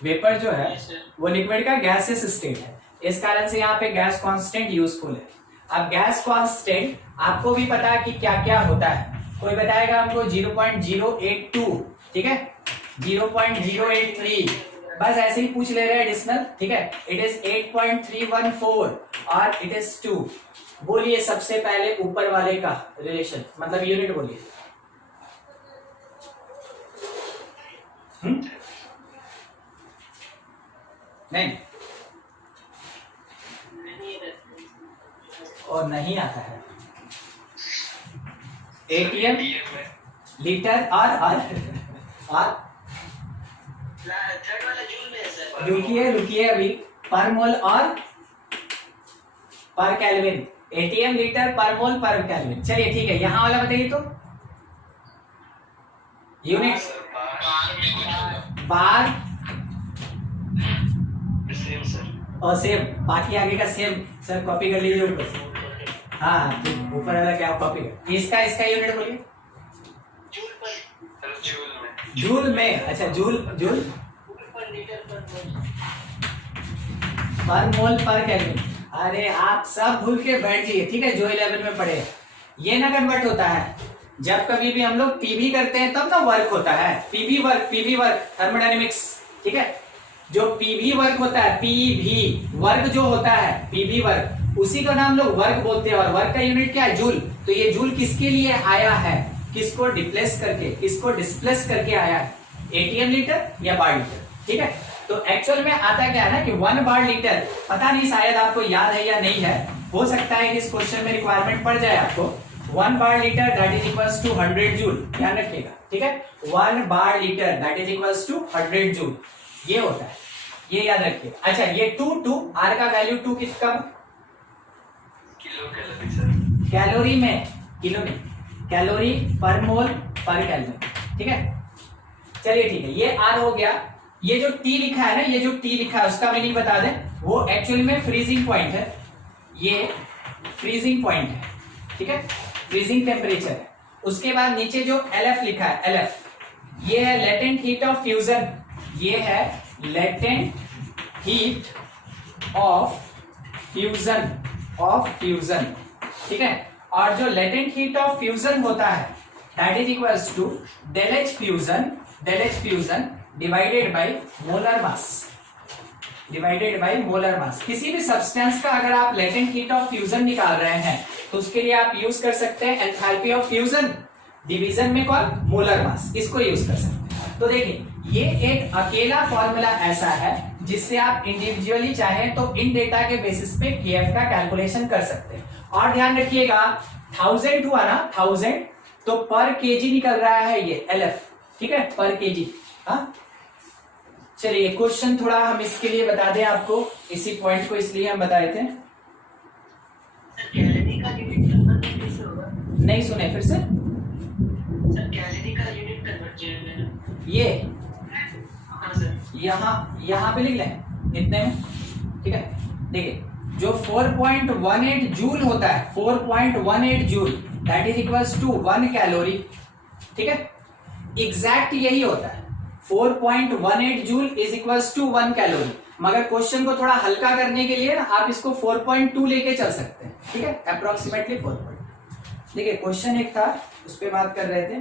वेपर जो है वो लिक्विड का गैसेस स्टेट है, इस कारण से यहाँ पे गैस कांस्टेंट यूजफुल है। अब गैस कांस्टेंट आपको भी पता है कि क्या क्या होता है। कोई बताएगा हमको? 0.082, ठीक है, 0.083, बस ऐसे ही पूछ ले रहे हैं एडिशनल। ठीक है, इट इज 8.314 और इट इज 2। बोलिए सबसे पहले ऊपर वाले का रिलेशन, मतलब यूनिट बोलिए। नहीं, और नहीं आता है। ATM, लीटर और रुकिए अभी, पर मोल और पर केल्विन। ATM, लीटर, पर मोल, पर केल्विन। चलिए ठीक है, यहां वाला बताइए तो। यूनिट बार और सेम, बाकी आगे का सेम। सर कॉपी कर लीजिए ऊपर से। हाँ, ऊपर वाला क्या कॉपी कर। इसका यूनिट बोलिए। जूल में। अच्छा, जूल पर मोल पर केल्विन। अरे आप सब भूल के बैठ जाइए, ठीक है, जो 11 में पढ़े। ये ना कन्वर्ट होता है, जब कभी भी हम लोग पीवी करते हैं तब ना वर्क होता है। PV work thermodynamics. ठीक है, जो पीवी वर्क होता है, पीवी वर्क जो होता है, पीवी वर्क, उसी का नाम लोग वर्क बोलते हैं। और वर्क का यूनिट क्या है? जूल। तो ये जूल किसके लिए आया है? किसको डिप्लेस करके, किसको डिस्प्लेस करके आया है? ATM, लीटर या बार लीटर। ठीक है, तो एक्चुअल में आता क्या है ना कि 1 बार लीटर, पता नहीं शायद आपको याद है या नहीं है, हो सकता है कि इस क्वेश्चन में रिक्वायरमेंट पड़ जाए आपको। 1 bar litre that is equals to 100 joule, ध्यान रखिएगा। ठीक है, 1 bar litre that is equals to 100 joule, ये होता है, ये याद रखिए। अच्छा, ये 2 R का वैल्यू 2 कितना? कैलोरी में, किलो में, कैलोरी पर मोल पर केल्विन। ठीक है, चलिए ठीक है, ये R हो गया। ये जो T लिखा है ना, ये जो T लिखा है उसका मीनिंग बता दें, वो एक्चुअली में फ्रीजिंग पॉइंट है। ये फ्रीजिंग पॉइंट है, ठीक है, फ्रीजिंग टेम्परेचर है। उसके बाद नीचे जो LF लिखा है, LF, ये है लेटेंट हीट ऑफ फ्यूजन। ये है लेटेंट हीट ऑफ फ्यूजन, ठीक है। और जो लेटेंट हीट ऑफ फ्यूजन होता है that is equals to del H fusion divided by molar mass. किसी भी सब्सटेंस का अगर आप लेटेंट हीट ऑफ फ्यूजन निकाल रहे हैं तो उसके लिए आप यूज कर सकते हैं एंथैल्पी ऑफ फ्यूजन, डिवीजन में कौन? मोलर मास, इसको यूज कर सकते हैं। तो देखिए, ये एक अकेला फॉर्मूला ऐसा है जिससे आप इंडिविजुअली चाहें तो इन डेटा के बेसिस पे KF का कैलकुलेशन कर सकते हैं। और ध्यान रखिएगा, 1000 हुआ ना, 1000 तो पर केजी निकल रहा है ये LF, ठीक है, पर केजी। हाँ, चलिए क्वेश्चन थोड़ा हम इसके लिए बता दें आपको, इसी पॉइंट को इसलिए हम बताए थे। कैलोरी का यूनिट कन्वर्जन कैसे होगा? नहीं सुने, फिर से। सर कैलोरी का यूनिट कन्वर्जन ये हाँ सर, यहाँ पे लिख लें इतने में, ठीक है। देखिए, जो 4.18 जूल होता है, 4.18 joule, that is equals to 1 calorie. ठीक है, एग्जैक्ट यही होता है, 4.18 joule is equals to 1 calorie. मगर क्वेश्चन को थोड़ा हल्का करने के लिए ना आप इसको 4.2 लेके चल सकते हैं। ठीक है, अप्रोक्सीमेटली 4.2। देखिए क्वेश्चन एक था, उस पर बात कर रहे थे।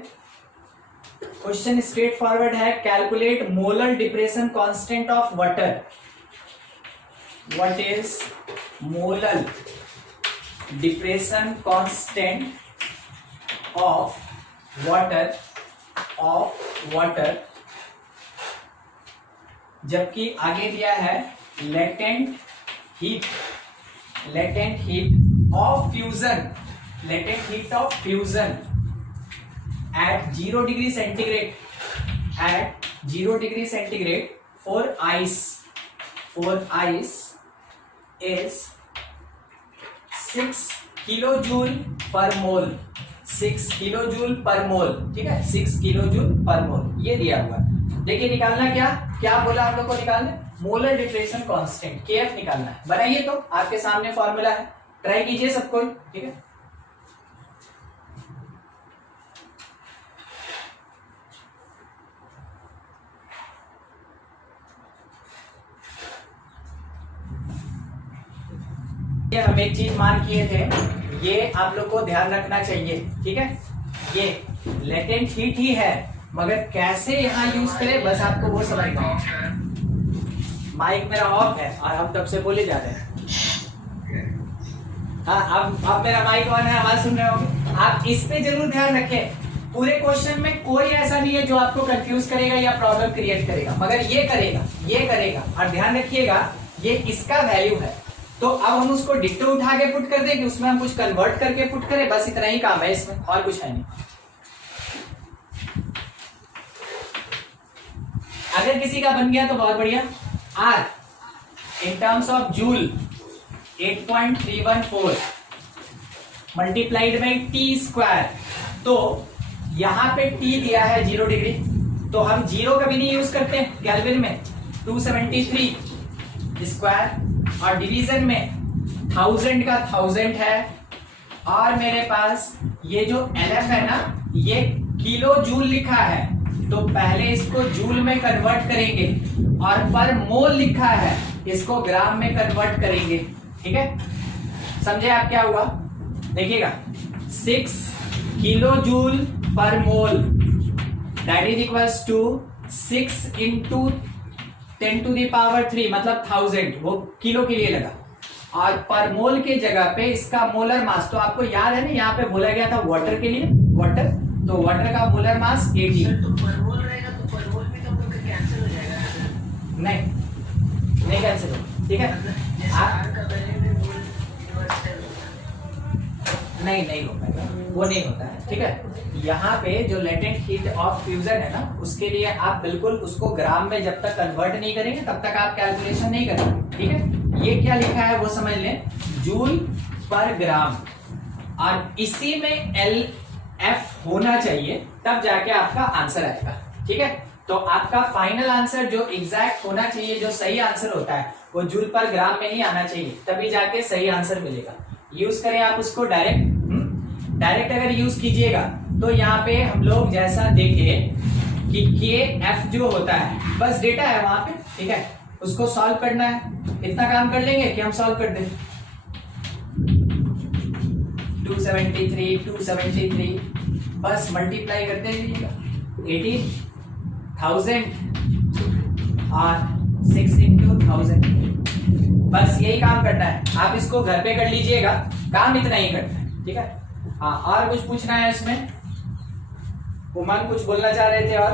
क्वेश्चन स्ट्रेट फॉरवर्ड है, calculate molar depression constant of water. What is molar depression constant of water, जबकि आगे दिया है latent heat of fusion at 0 degree centigrade for ice is 6 kilojoule पर मोल। 6 किलोजूल पर मोल। ठीक है, 6 किलोजूल पर मोल ये दिया हुआ। देखिए निकालना क्या बोला आप लोग को निकालना, मोलर डिप्रेशन कांस्टेंट KF निकालना है। बनाइए, तो आपके सामने फॉर्मूला है, ट्राई कीजिए सब कोई। ठीक है, ये हम एक चीज मान किए थे, ये आप लोग को ध्यान रखना चाहिए। ठीक है, ये लेटेंट हीट ही है, मगर कैसे यहाँ यूज करें बस आपको वो समझना है। माइक मेरा ऑफ है और हम तब से बोले जा रहे हैं। हाँ, अब मेरा माइक ऑन है, आवाज सुन रहे होंगे। आप इस पे जरूर ध्यान रखें, पूरे क्वेश्चन में कोई ऐसा नहीं है जो आपको कंफ्यूज करेगा या प्रॉब्लम क्रिएट करेगा, मगर ये करेगा। और ध्यान रखिएगा ये इसका वैल्यू है, तो अब हम उसको डिक्टो उठा के पुट कर दें कि उसमें हम कुछ कन्वर्ट करके पुट करें, बस इतना ही काम है इसमें, और कुछ है नहीं। अगर किसी का बन गया तो बहुत बढ़िया। R in terms of joule 8.314 multiplied by T square. तो यहां पे टी दिया है 0 डिग्री, तो हम 0 कभी नहीं यूज करते केल्विन में, 273 स्क्वायर, और डिवीजन में 1000 का 1000 है, और मेरे पास ये जो LF है ना, ये किलो जूल लिखा है, तो पहले इसको जूल में कन्वर्ट करेंगे, और पर मोल लिखा है इसको ग्राम में कन्वर्ट करेंगे। ठीक है, समझे आप क्या हुआ? देखिएगा 6 किलो जूल पर mole that is equals to 6 into 10⁻³ मतलब 1000, वो किलो के लिए लगा, और पर मोल के जगह पे इसका मोलर मास, तो आपको याद है ना यहाँ पे बोला गया था वाटर के लिए, वाटर, तो वाटर का मोलर मास 80। तो पर मोल रहेगा तो पर मोल भी तो कैंसिल हो जाएगा। नहीं कैंसिल हो। ठीक है, नहीं हो पाएगा, वो नहीं होता है। ठीक है, यहाँ पे जो लेटेंट हीट ऑफ फ्यूजन है ना, उसके लिए आप बिल्कुल उसको ग्राम में जब तक कन्वर्ट नहीं करेंगे तब तक आप कैलकुलेशन नहीं करेंगे। ठीक है, ये क्या लिखा है वो समझ लें, जूल पर ग्राम, और इसी में LF होना चाहिए, तब जाके आपका आंसर आएगा। ठीक है, तो आपका फाइनल आंसर जो एग्जैक्ट होना चाहिए, जो सही आंसर होता है, वो जूल पर ग्राम में ही आना चाहिए, तभी जाके सही आंसर मिलेगा। यूज करें आप उसको डायरेक्ट अगर यूज कीजिएगा तो यहाँ पे हम लोग जैसा देखे कि KF जो होता है, बस डेटा है वहां पे। ठीक है, उसको सॉल्व करना है, इतना काम कर लेंगे कि हम सॉल्व कर दें। 273 बस मल्टीप्लाई करते रहिएगा, 18,000 और 6 इंटू 1000, बस यही काम करना है। आप इसको घर पे कर लीजिएगा, काम इतना ही करना है। ठीक है, हाँ, और कुछ पूछना है इसमें? उमंग कुछ बोलना चाह रहे थे और